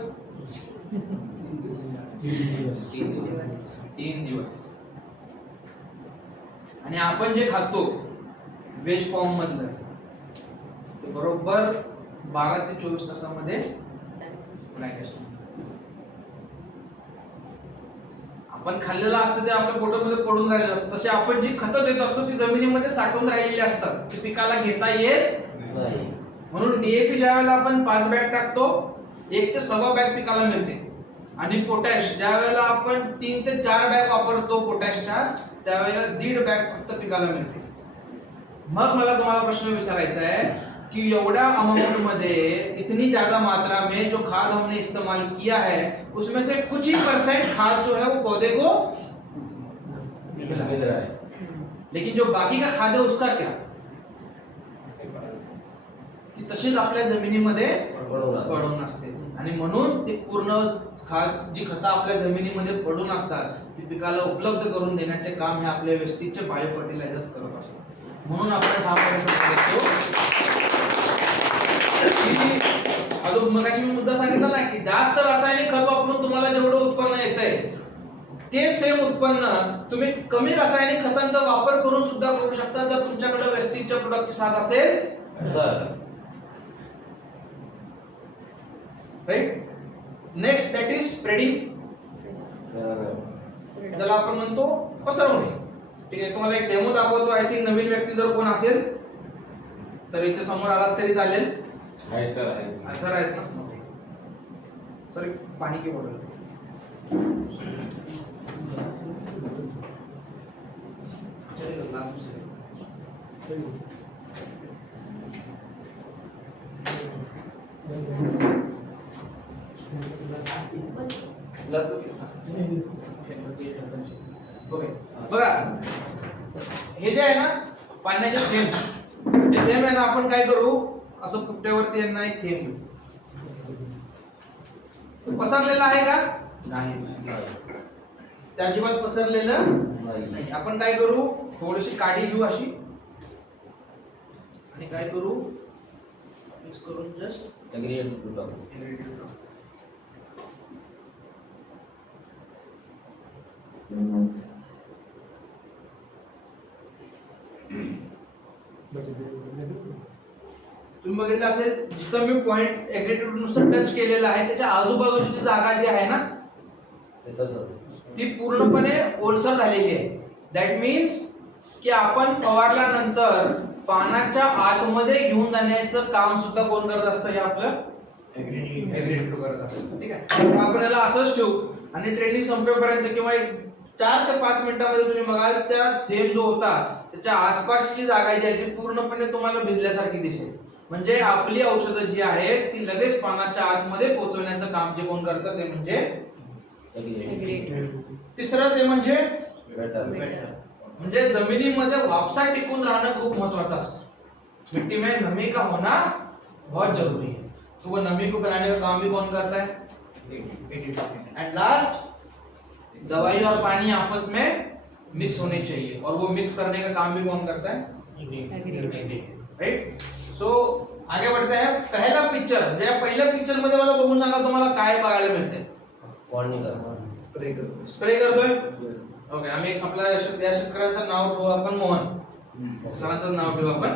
3 दिवस। आणि आपण जे खातो व्हेज फॉर्म मधलं ते बरोबर 12 ते 24 तासामध्ये डायजेस्ट होतं। आपण खाल्लेलं असतं ते आपल्या पोटामध्ये पडून राहिलेलं असतं. तसे आपण जी खतं देत असतो ती जमिनीमध्ये साठवून राहिलेली असतात, ती पिकाला घेता येत नाही. म्हणून डीएपी ज्या वेळेला आपण 5 बॅग टाकतो 1 ते 1.25 बॅग पिकाला मिळते. आणि पोटॅश ज्या वेळेला आपण 3 ते 4 बॅग वापरतो पोटॅशच्या, त्यावेळेला 1.5 बॅग फक्त पिकाला मिळते. मग मला तुम्हाला प्रश्न विचारायचा है कि एवढा अमाउंट में इतनी ज्यादा मात्रा में जो खाद हमने इस्तेमाल किया है उसमें से कुछ ही % खाद जो है वो पौधे को मिल रहा है. लेकिन जो बाकी का खाद है उसका क्या, ती तशीच आपल्या जमिनीमध्ये पडून असते. आणि म्हणून ते पूर्ण खाद जी खतं आपल्या जमिनीमध्ये पडून असतात ती पिकाला उपलब्ध करून देण्याचे काम हे आपले वेस्टेजचे बायो फर्टिलायझर्स करत असतात. म्हणून आपण ठामपणे सांगतो अजून मगाशी मी मुद्दा सांगितला ना की जास्त रासायनिक खत वापरून तुम्हाला जेवढं उत्पन्न येतंय तेच सेम उत्पन्न तुम्ही कमी रासायनिक खतांचा वापर करून सुद्धा करू शकता जर तुमच्याकडे वेस्टेजच्या प्रोडक्टची साथ असेल तर. Right. Next that is spreading, ज्याला आपण म्हणतो पसरवणे. ठीक आहे, तुम्हाला एक डेमो दाखवतो. आय थिंक नवीन व्यक्ती जर कोण असेल तर इथे समोर आलात तरी चालेल. आहे सर, आहे सर आहेत ना सर, पाणी की बॉटल बघा, हे जे आहे ना पाण्याचे थेंब, हे थेंब आहे ना आपण काय करू असं फुट्यावरती यांना एक थेंब घेऊ. पसरलेला आहे का नाही, त्या अजिबात पसरलेलं नाही. आपण काय करू थोडीशी काडी घेऊ अशी आणि काय करू मिक्स करून जस्ट एग्रीगेट टाकू. तुम्ही बघितलं असेल जिथं मी पॉइंट एग्रीगेट नुसतं टच केलेलं आहे त्याच्या आजूबाजूची जागा जी आहे ना ती पूर्णपणे ओलसर झालेली आहे. दॅट मीन्स की आपण फवारल्यानंतर पानाच्या आतमध्ये घेऊन जाण्याचं काम सुद्धा कोण करत असतं, हे आपलं एग्रीगेट करत असतं. ठीक आहे, तर आपण याला असंच ठेवू आणि ट्रेनिंग संपेपर्यंत किंवा 4 ते 5 मिनिटांमध्ये तुम्ही बघाल त्या थेंब जो होता त्याच्या आसपासची जागा जी आहे ती पूर्णपणे तुम्हाला भिजल्यासारखी दिसेल. म्हणजे आपली औषधं जी आहेत ती लगेच पानाच्या आतमध्ये पोहोचवण्याचं काम जे कोण करतं ते म्हणजे एग्रीगेट. तिसरं ते म्हणजे म्हणजे जमिनीमध्ये वापसा टिकून राहणं खूप महत्वाचं असतं. मिट्टी में नमी का होना बहुत जरूरी है. तो वो नमी को बनाने का काम भी कौन करता है, एंड लास्ट दवाई और पानी आपस में मिक्स होने चाहिए और वो मिक्स करने का काम भी कौन करता है, राइट. सो आगे बढ़ते हैं. पहला पिक्चर या पहिल्या पिक्चर मध्ये मला बघून सांगा तुम्हाला काय बघायला मिळते. स्प्रे करतोय. ओके, आम्ही आपल्या या शेतकऱ्याचं नाव ठेवू आपण मोहन, सरांचं नाव ठेवू आपण.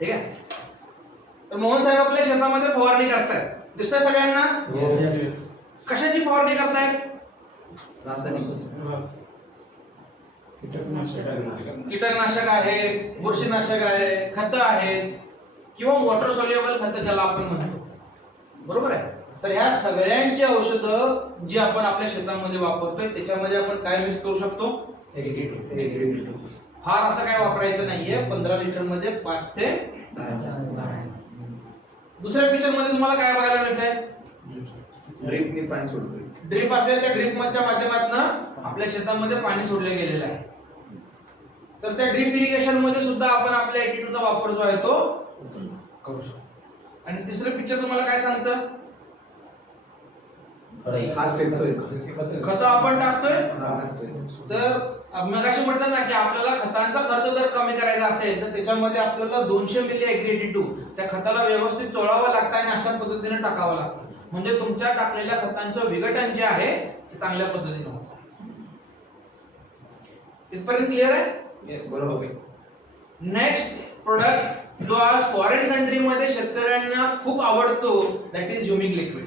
ठीक आहे, तर मोहन साहेब आपल्या शेतामध्ये फवारणी करतायत, दिसतंय सगळ्यांना. कशाची फवारणी करतायत, कीटकनाशक आहे, बुरशीनाशक आहे, खतं आहेत किंवा वॉटर सोल्युबल खतं ज्याला आपण म्हणतो, बरोबर आहे. तर ह्या सगळ्यांची औषधं जी आपण आपल्या शेतामध्ये वापरतोय त्याच्यामध्ये आपण काय मिक्स करू शकतो, फार असं काय वापरायचं नाहीये. 15 लिटर मध्ये 5 ते 10. दुसऱ्या पिक्चर मध्ये तुम्हाला काय बघायला मिळतंय, ड्रिपने पाणी सोडतोय. ड्रिप असेल त्या ड्रिप च्या माध्यमातून आपल्या शेतामध्ये पाणी सोडलं गेलेलं आहे. तर त्या ड्रिप इरिगेशन मध्ये सुद्धा आपण आपल्या 82 चा वापर जो आहे तो करू शकतो. आणि तिसरं पिक्चर तुम्हाला काय सांगतं, खत आपण टाकतोय. तर मगाशी म्हटलं ना की आपल्याला खतांचा खर्च जर कमी करायचा असेल तर त्याच्यामध्ये आपल्याला 200 मिली एग्री82 त्या खताला व्यवस्थित चोळावं लागतं आणि अशा पद्धतीने टाकावं लागतं. म्हणजे तुमच्या टाकलेल्या खतांचं विघटन जे आहे ते चांगल्या पद्धतीने होतं. इथपर्यंत क्लिअर आहे. बरोबर. नेक्स्ट प्रोडक्ट जो आज फॉरेन कंट्री मध्ये शेतकऱ्यांना खूप आवडतो that is humic liquid.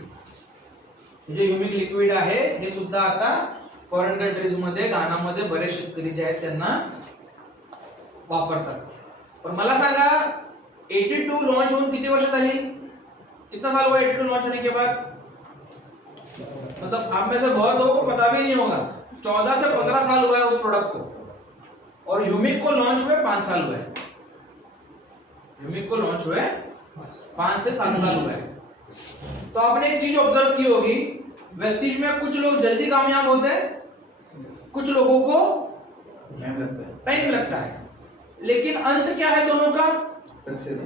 J humic liquid आहे हे सुद्धा आता फॉरेन कंट्रीज मध्ये गाण्यामध्ये बरेच शेतकरी जे आहेत त्यांना वापरतात. पण मला सांगा 82 लॉन्च होऊन किती वर्ष झाली? कितना साल हुआ 82 लॉन्च होने के बाद? मतलब आप में से बहुत लोगों को पता भी नहीं होगा. 14 से 15 साल हुआ है उस प्रोडक्ट को, और ह्यूमिक को लॉन्च हुए 5 साल हुए. ह्यूमिक को लॉन्च हुए 5 से 7 साल हुए. तो आपने एक चीज ऑब्जर्व की होगी, वेस्टीज में कुछ लोग जल्दी कामयाब होते हैं, कुछ लोगों को टाइम लगता है. लेकिन अंत क्या है दोनों का? सक्सेस.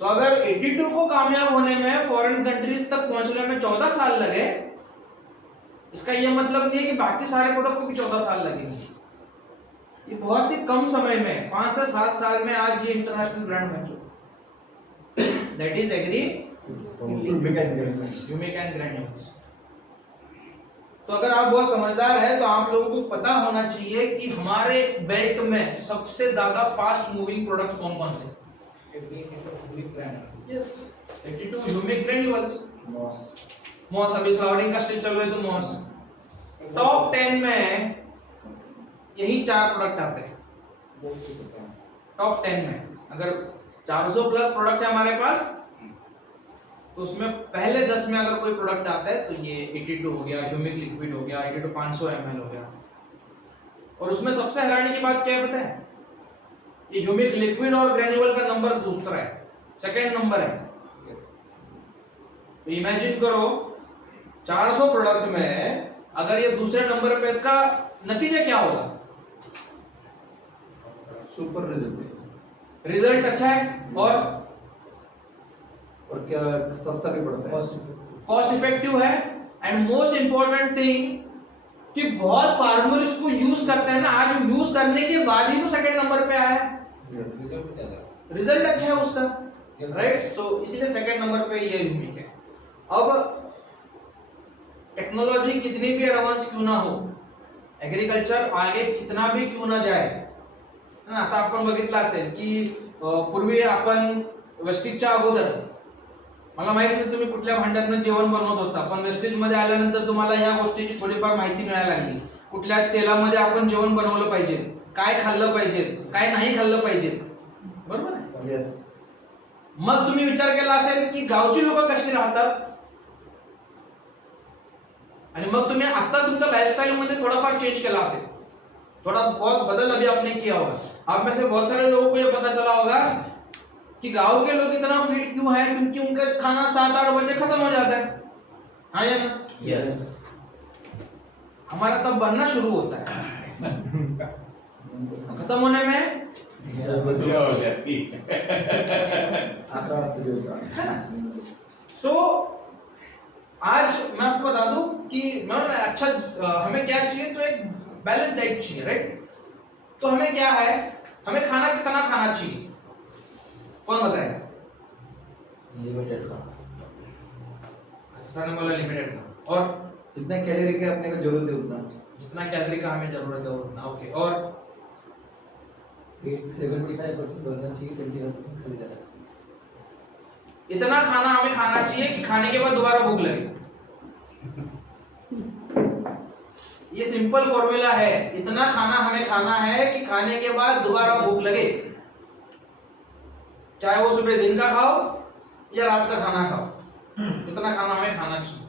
तो अगर 82 को कामयाब होने में, फॉरेन कंट्रीज तक पहुंचने में 14 साल लगे, इसका यह मतलब नहीं है कि बाकी सारे प्रोडक्ट को भी 14 साल लगेंगे. ये बहुत ही कम समय में, 5 से 7 साल में आज ये इंटरनेशनल ब्रांड बन चुका. That is agri humic and granules. तो अगर आप बहुत समझदार हैं तो आप लोगों को पता होना चाहिए कि हमारे बेल्ट में सबसे ज्यादा फास्ट मूविंग प्रोडक्ट कौन कौन से? Yes, 82 humic granules, moss. अभी फ्लावरिंग का स्टेज चल रहा है तो मॉस. टॉप 10 में यही 4 प्रोडक्ट आते हैं. टॉप 10 में अगर 400 प्लस प्रोडक्ट है हमारे पास, तो उसमें पहले 10 में अगर कोई प्रोडक्ट आता है तो ये 82 हो गया, ह्यूमिक लिक्विड हो गया, 82 500 ml हो गया. और उसमें सबसे हैरानी की बात क्या है पता है? ये ह्यूमिक लिक्विड और ग्रैन्यूल का नंबर दूसरा है, सेकंड नंबर है. तो इमेजिन करो 400 प्रोडक्ट में अगर ये दूसरे नंबर पे, इसका नतीजा क्या होगा? Super result. रिजल्ट अच्छा है और क्या सस्ता भी पड़ता है, कॉस्ट इफेक्टिव है. एंड मोस्ट इंपॉर्टेंट थिंग कि बहुत फार्मर इसको यूज करते हैं ना, आज यूज करने के बाद ही तो सेकंड नंबर पे आया है. रिजल्ट अच्छा है उसका, राइट. सो इसीलिए सेकंड नंबर पे ये ह्यूमिक है. अब टेक्नोलॉजी कितनी भी एडवांस क्यों ना हो, ॲग्रिकल्चर आगे कितना भी क्यों ना जाए ना. आता आपण बघितलं असेल की पूर्वी आपण वेस्टेजच्या अगोदर, मला माहित नाही तुम्ही कुठल्या भांड्यातनं जेवण बनवत होता, पण वेस्टेज मध्ये आल्यानंतर तुम्हाला ह्या गोष्टीची थोडीफार माहिती मिळायला लागली. कुठल्या तेलामध्ये आपण जेवण बनवलं पाहिजे, काय खाल्लं पाहिजे, काय नाही खाल्लं पाहिजे, बरोबर आहे. यस. मग तुम्ही विचार केला असेल की गावची लोक कशी राहतात, आणि मग तुम्ही आता तुमच्या लाइफस्टाइल मध्ये थोडाफार चेंज केला असेल, थोड़ा बहुत बदल अभी आपने किया होगा. आप में से बहुत सारे लोगों को ये पता चला होगा कि गांव के लोग इतना फिट क्यों हैं, क्योंकि उनका खाना 7-8 बजे खत्म हो जाता है. हाँ या ना? यस. हमारा तब बनना शुरू होता है, खत्म होने में 11 वाजता जेवतो. है ना. सो आज मैं आपको बता दूं कि अच्छा हमें क्या चाहिए, तो एक बैलेंस डाइट चाहिए, राइट. तो हमें क्या है, हमें खाना कितना खाना चाहिए, कौन बताएगा? लिमिटेड का. सारे बोला लिमिटेड का. और जितना कैलोरी का अपने को जरूरत है उतना. जितना कैलोरी का हमें जरूरत है उतना. ओके. और 75% बनना चाहिए, 25% खाली जाना चाहिए. इतना खाना हमें खाना चाहिए कि खाने के बाद दोबारा भूख लगे. ये सिंपल फॉर्मूला है. इतना खाना हमें खाना है कि खाने के बाद दोबारा भूख लगे, चाहे वो सुबह दिन का खाओ या रात का खाना खाओ, इतना खाना हमें खाना चाहिए.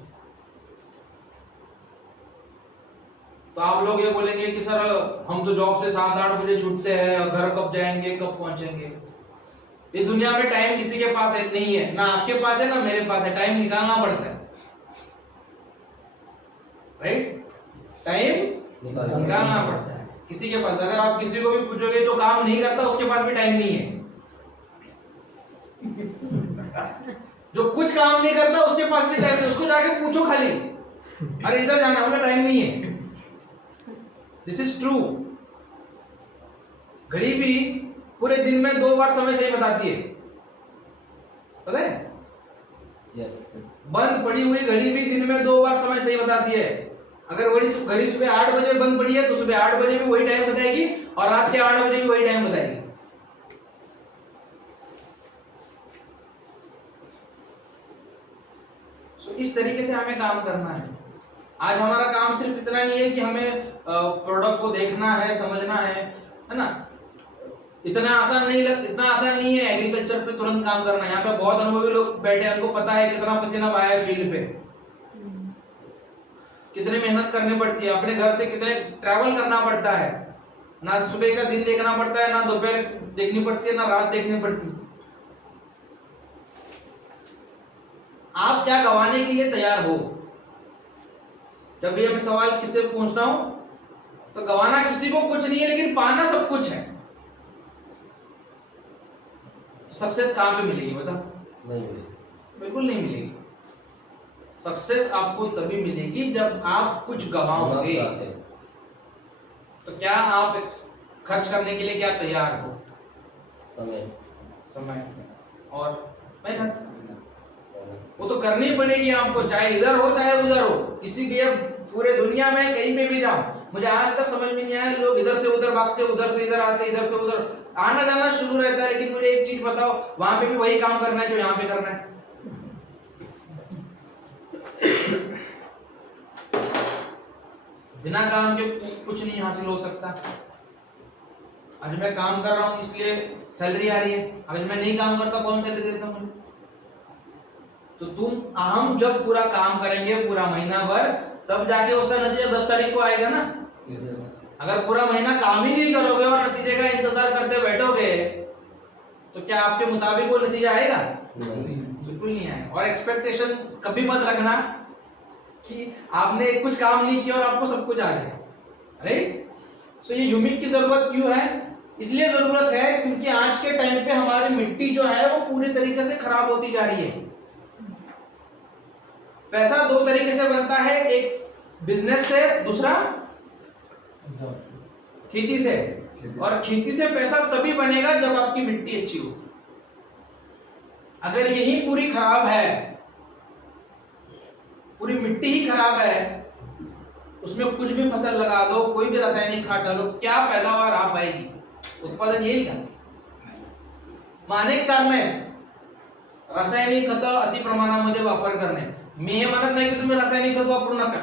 तो आप लोग ये बोलेंगे कि सर हम तो जॉब से 7-8 बजे छूटते हैं, घर कब जाएंगे, कब पहुंचेंगे. इस दुनिया में टाइम किसी के पास है नहीं है, ना आपके पास है ना मेरे पास है. टाइम निकालना पड़ता है, राइट. टाइम निकालना पड़ता है किसी के पास. अगर आप किसी को भी पूछोगे जो काम नहीं करता उसके पास भी टाइम नहीं है. जो कुछ काम नहीं करता उसके पास भी टाइम नहीं. उसको जाके पूछो खाली, अरे इधर जाना, बोला टाइम नहीं है. This is true. घड़ी भी पूरे दिन में 2 बार समय सही बताती है, पता है. यस. बंद पड़ी हुई घड़ी भी दिन में 2 बार समय सही बताती है. अगर घड़ी सुबह 8 बजे बंद पड़ी है तो सुबह 8 बजे भी वही टाइम बताएगी और रात के 8 बजे भी वही टाइम बताएगी. इस तरीके से हमें काम करना है. आज हमारा काम सिर्फ इतना नहीं है कि हमें प्रोडक्ट को देखना है, समझना है ना। इतना आसान नहीं है एग्रीकल्चर पे तुरंत काम करना। यहाँ पे बहुत अनुभवी लोग बैठे हैं, उनको पता है कितना पसीना बहाया है फील्ड पे, कितनी मेहनत करनी पड़ती है, अपने घर से कितने ट्रैवल करना पड़ता है, ना सुबह का दिन देखना पड़ता है, ना दोपहर देखनी पड़ती है, ना रात देखनी पड़ती है। आप क्या गंवाने के लिए तैयार हो? जब भी मैं सवाल किसी से पूछता हूं तो गंवाना किसी को कुछ नहीं है, लेकिन पाना सब कुछ है। सक्सेस कहां पे मिलेगी बता? नहीं मिलेगी, बिल्कुल नहीं मिलेगी। सक्सेस आपको तभी मिलेगी जब आप कुछ गंवाओगे। तो क्या आप खर्च करने के लिए क्या तैयार हो? समय और मेहनत। वो तो करनी पड़ेगी आपको, चाहे इधर हो चाहे उधर हो। किसी भी, अब पूरे दुनिया में कहीं पे भी जाओ, मुझे आज तक समझ में नहीं आया, लोग इधर से उधर भागते, उधर से इधर आते, इधर से उधर आना जाना शुरू रहता है। लेकिन मुझे एक चीज बताओ, वहां पे भी वही काम करना है जो यहाँ पे करना है? बिना काम के कुछ नहीं हासिल हो सकता। आज मैं काम कर रहा हूँ इसलिए सैलरी आ रही है, अगर मैं नहीं काम करता कौन सैलरी देता मुझे? तो हम जब पूरा काम करेंगे पूरा महीना भर, तब जाके उसका नतीजा 10 तारीख को आएगा ना। अगर पूरा महीना काम ही नहीं करोगे और नतीजे का इंतजार करते बैठोगे तो क्या आपके मुताबिक वो नतीजा आएगा? बिल्कुल नहीं आएगा। और एक्सपेक्टेशन कभी मत रखना कि आपने कुछ काम नहीं किया और आपको सब कुछ आ जाए, राइट? सो ये ह्यूमिक की जरूरत क्यों है? इसलिए जरूरत है क्योंकि आज के टाइम पे हमारी मिट्टी जो है वो पूरी तरीके से खराब होती जा रही है। पैसा 2 तरीके से बनता है, एक बिजनेस से, दूसरा खेती से। और खेती से पैसा तभी बनेगा जब आपकी मिट्टी अच्छी हो। अगर यही पूरी खराब है, पूरी मिट्टी ही खराब है, उसमें कुछ भी फसल लगा दो, कोई भी रासायनिक खाद डालो, क्या पैदावार आ पाएगी? उत्पादन येईल का? अनेक कारण आहेत रासायनिक खत अति प्रमाणामध्ये वापर करणे। मी हे म्हणत नाही की तुम्ही रासायनिक खत वापरू नका,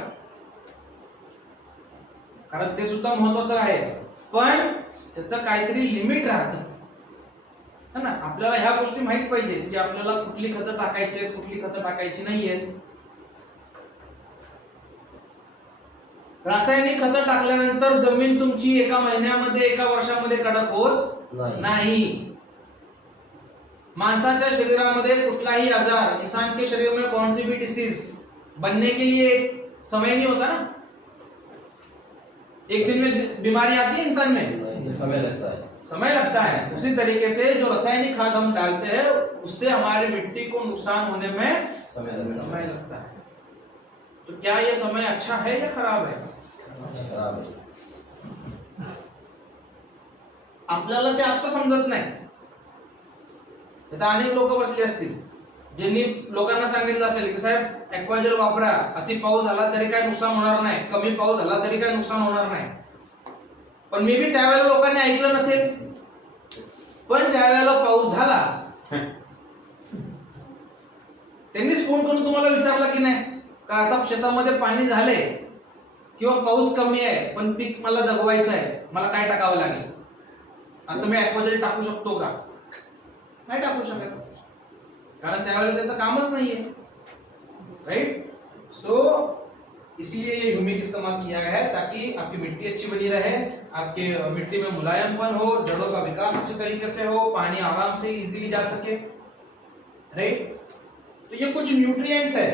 कारण ते सुद्धा महत्त्वाचं आहे, पण त्याचं काहीतरी लिमिट राहतं, है ना? आपल्याला ह्या गोष्टी माहित पाहिजे की आपल्याला कुठली खतं टाकायची आहेत, कुठली खतं टाकायची नाहीयेत। रासायनिक खतं टाकल्यानंतर जमीन तुमची एका महिन्यामध्ये, एका वर्षामध्ये कडक होत नाही। मानसाच्या शरीरामध्ये कुठलाही आजार, इंसान के शरीर में कौन सी भी डिसीज बनने के लिए समय नहीं होता ना। एक दिन में बीमारी आती है इंसान में, समय लगता है। उसी तरीके से जो रासायनिक खाद हम डालते हैं उससे हमारी मिट्टी को नुकसान होने में समय लगता है। तो क्या ये समय अच्छा है या खराब है? खराब है। आपल्याला ते आता समजत नाही। आता अनेक लोक बसले असतील ज्यांनी लोकांना सांगितलं असेल की साहेब ॲक्वाजेल वापरा, अति पाऊस झाला तरी काय नुकसान होणार नाही, कमी पाऊस झाला तरी काय नुकसान होणार नाही। पण मे बी त्यावेळेला लोकांनी ऐकलं नसेल, पण ज्यावेळेला पाऊस झाला त्यांनीच फोन करून तुम्हाला विचारलं की नाही का आता शेतामध्ये पाणी झाले किंवा पाऊस कमी आहे पण पीक मला जगवायचं आहे, मला काय टाकावं लागेल? आता मी ॲक्वाजेल टाकू शकतो का? नहीं टाकू शकत, कारण त्यावेळेला त्याचं कामच नाहीये, राइट? सो इसलिए ये ह्यूमिक इस्तेमाल किया गया है ताकि आपकी मिट्टी अच्छी बनी रहे, आपके मिट्टी में मुलायमपन हो, जड़ों का विकास अच्छे तरीके से हो, पानी आराम से इजीली जा सके, राइट? तो ये कुछ न्यूट्रिएंट्स है।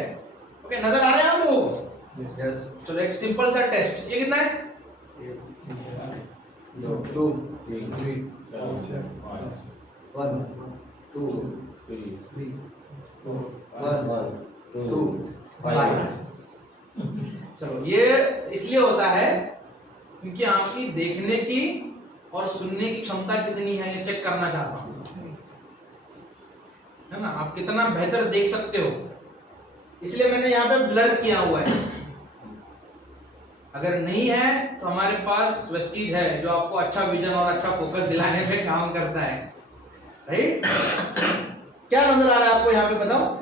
ओके, नजर आ रहे हैं आप लोगों को? यस। चलो एक सिंपल सा टेस्ट, ये कितना है? 2 3 1 2 3 4 1 2 5। चलो, ये इसलिए होता है क्योंकि आपकी देखने की और सुनने की क्षमता कितनी है ये चेक करना चाहता हूं, है ना? आप कितना बेहतर देख सकते हो, इसलिए मैंने यहाँ पे ब्लर किया हुआ है। अगर नहीं है तो हमारे पास वेस्टीज है जो आपको अच्छा विजन और अच्छा फोकस दिलाने में काम करता है, राइट? क्या नजर आ रहा है आपको यहाँ पे बताओ?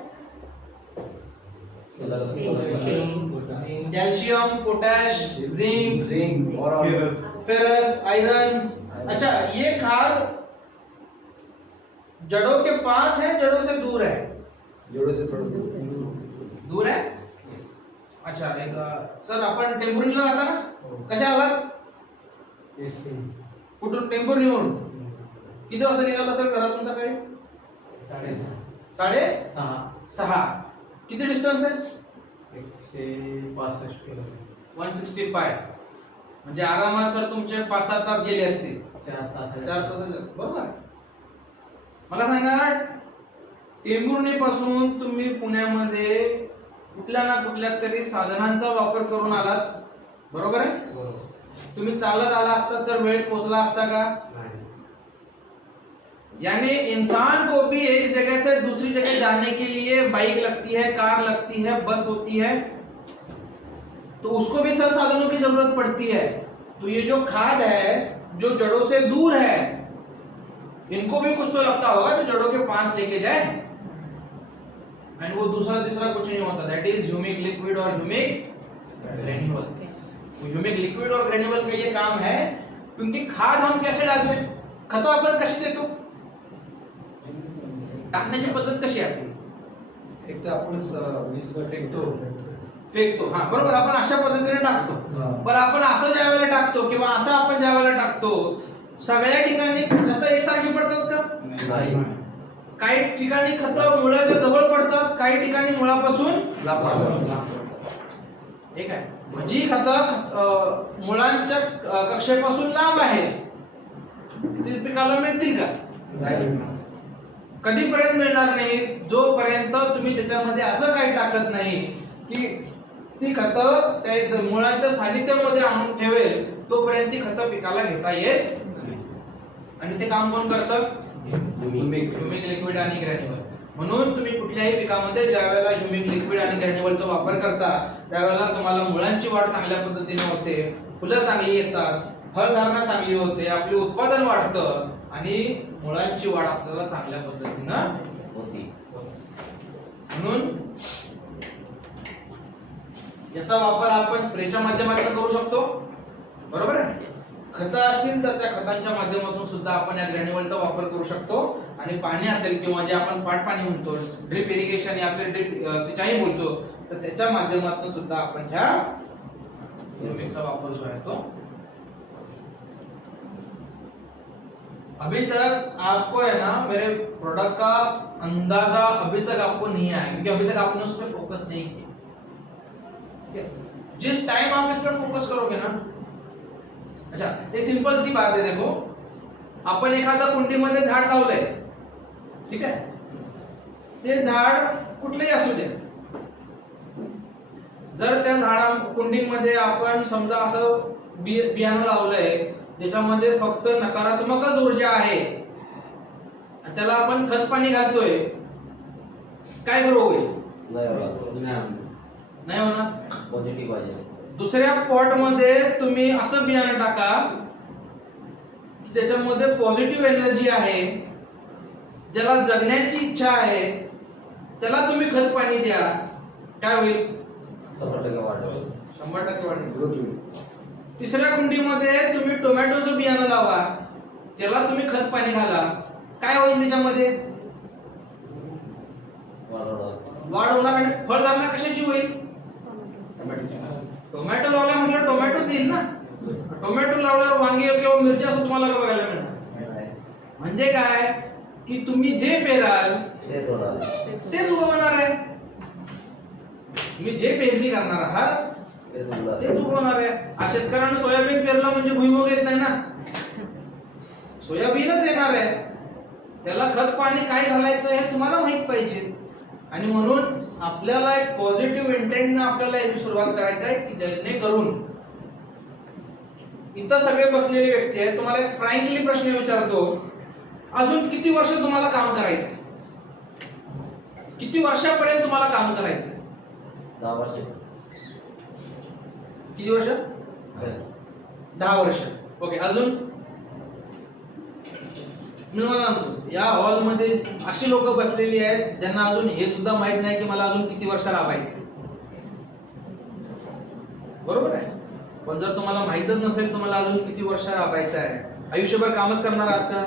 कैल्शियम, पोटैश, जिंक, जिंक और फेरस, आयरन। अच्छा, ये खाद जड़ों के पास है, जड़ों से दूर है? जोड़ों से थोड़ा दूर दूर है। अच्छा, एक सर आपण टेंभुर्णीला राहता ना, कशा आलात? कुठून? टेंभुर्णीहून. किती वाजता निघाला सर घरातून सकाळी? 6:30. किती डिस्टन्स आहे? 165. म्हणजे आरामात सर तुमचे 5-7 तास गेले असतील. 4 तास बरोबर. मला सांगा, टेंभुर्णी पासून तुम्ही पुण्यामध्ये कुठल्या ना कुठल्या तरी साधनांचा वापर करून आलात, बरोबर आहे? तुम्ही चालत आला असता तर वेळेत पोहोचला असता का? यानी इंसान को भी एक जगह से दूसरी जगह जाने के लिए बाइक लगती है, कार लगती है, बस होती है, तो उसको भी संसाधनों की जरूरत पड़ती है। तो ये जो खाद है जो जड़ों से दूर है, इनको भी कुछ तो लगता होगा जो जड़ों के पास लेके जाए। एंड वो दूसरा तीसरा कुछ नहीं होता, दैट इज ह्यूमिक लिक्विड और ह्यूमिक ग्रेन्युअल। तो ह्यूमिक लिक्विड और ग्रेन्युअल का ये काम है, क्योंकि खाद हम कैसे डालते? खतं आपण कशी देतो? टाकण्याची पद्धत कशी आहे आपली? एक तर आपण फेकतो. हा, बरोबर. आपण अशा पद्धतीने टाकतो. हा. पण आपण असं ज्या वेळेला टाकतो किंवा असं आपण ज्या वेळेला टाकतो, सगळ्या ठिकाणी खतं एकसारखी पडतात का? नाही. काही ठिकाणी खतं मुळाच्या जवळ पडतात, काही ठिकाणी मुळापासून लांब पडतात. ठीक आहे. जी खतं मुळांच्या कक्षेपासून लांब आहेत ती पिकाला मिळतील का? कधीपर्यंत मिळणार नाही? जोपर्यंत तुम्ही त्याच्यामध्ये असं काही टाकत नाही की ती खतं त्या मुळाच्या सानिध्यामध्ये आणून ठेवेल, तोपर्यंत ती खतं पिकाला घेता येत नाही. आणि ते काम कोण करतं? ह्यूमिक लिक्विड आणि ग्रॅन्युअल. म्हणून तुम्ही कुठल्याही पिकामध्ये ज्या वेळेला ह्यूमिक लिक्विड आणि ग्रॅन्युअलचा वापर करता, त्यावेळेला तुम्हाला मुळांची वाढ चांगल्या पद्धतीने होते, फुलं चांगली येतात, फळधारणा चांगली होते, आपले उत्पादन वाढतं आणि मुळांची वाढ आपल्याला चांगल्या पद्धतीनं होती. म्हणून याचा वापर आपण स्प्रेच्या माध्यमातून करू शकतो, बरोबर आहे? खतं असतील तर त्या खतांच्या माध्यमातून सुद्धा आपण या ग्रॅन्युअलचा वापर करू शकतो. आणि पाणी असेल किंवा जे आपण पाटपाणी म्हणतो, ड्रिप इरिगेशन या फिर ड्रिप सिंचाई बोलतो, तर त्याच्या माध्यमातून सुद्धा आपण ह्या ह्यूमिकचा वापर जो आहे तो. अभी तक आपको है ना मेरे प्रोडक्ट का अंदाजा अभी तक आपको नहीं आया, क्योंकि अभी तक आपने उस पर फोकस नहीं किया. ठीक है? जिस टाइम आप इस पर फोकस करोगे ना, अच्छा, ये सिंपल सी बात है. देखो, आपण एखादा कुंडीमध्ये झाड लावलंय, ठीक आहे? ते झाड कुठलेही असू दे, जर त्या झाडा कुंडीमध्ये आपण समजा असं बियाणं लावलंय ज्याच्यामध्ये फक्त नकारात्मकच ऊर्जा आहे, त्याला आपण खत पाणी घालतोय, काय ग्रो होईल? नाही होणार. पॉझिटिव्ह पाहिजे. दुसऱ्या पॉट मध्ये तुम्ही असं बियाणं टाका की त्याच्यामध्ये पॉझिटिव्ह एनर्जी आहे, ज्याला जगण्याची इच्छा आहे, त्याला तुम्ही खत पाणी द्या, काय होईल? 100% वाढेल. 100% वाढेल. तिसऱ्या कुंडीमध्ये तुम्ही टोमॅटोचं बियाणं लावा, त्याला तुम्ही खत पाणी घाला, काय होईल त्याच्यामध्ये? वाढ होणार. आणि फळधारणा कशाची होईल? टोमॅटो लावला म्हटलं टोमॅटोच येईल ना. टोमॅटो लावल्यावर वांगी किंवा मिरची असं तुम्हाला का बघायला मिळणार? म्हणजे काय की तुम्ही जे पेराल तेच होणार. तेच उगवणार आहे. तुम्ही जे पेरणी करणार आहात तेच उगवणार आहे. शेतकऱ्यांना सोयाबीन पेरलं म्हणजे भुईमुग येत नाही ना, सोयाबीनच येणार आहे. त्याला खत पाणी काय घालायचं हे तुम्हाला माहित पाहिजे. आणि म्हणून आपल्याला एक पॉझिटिव्ह इंटेंटने आपल्याला याची सुरुवात करायची आहे की जेणेकरून इथं सगळे बसलेले व्यक्ती आहेत, तुम्हाला एक फ्रँकली प्रश्न विचारतो, अजून किती वर्ष तुम्हाला काम करायचं? किती वर्षापर्यंत तुम्हाला काम करायचं? 10 वर्ष. किती वर्ष? 10 वर्ष. ओके. अजून मी मला म्हणतो या हॉल मध्ये अशी लोक बसलेली आहेत ज्यांना अजून हे सुद्धा माहित नाही की मला अजून किती वर्ष राहायचं. बरोबर आहे. पण जर तुम्हाला माहीतच नसेल तुम्हाला अजून किती वर्ष राबायचं आहे, आयुष्यभर कामच करणार आहात का?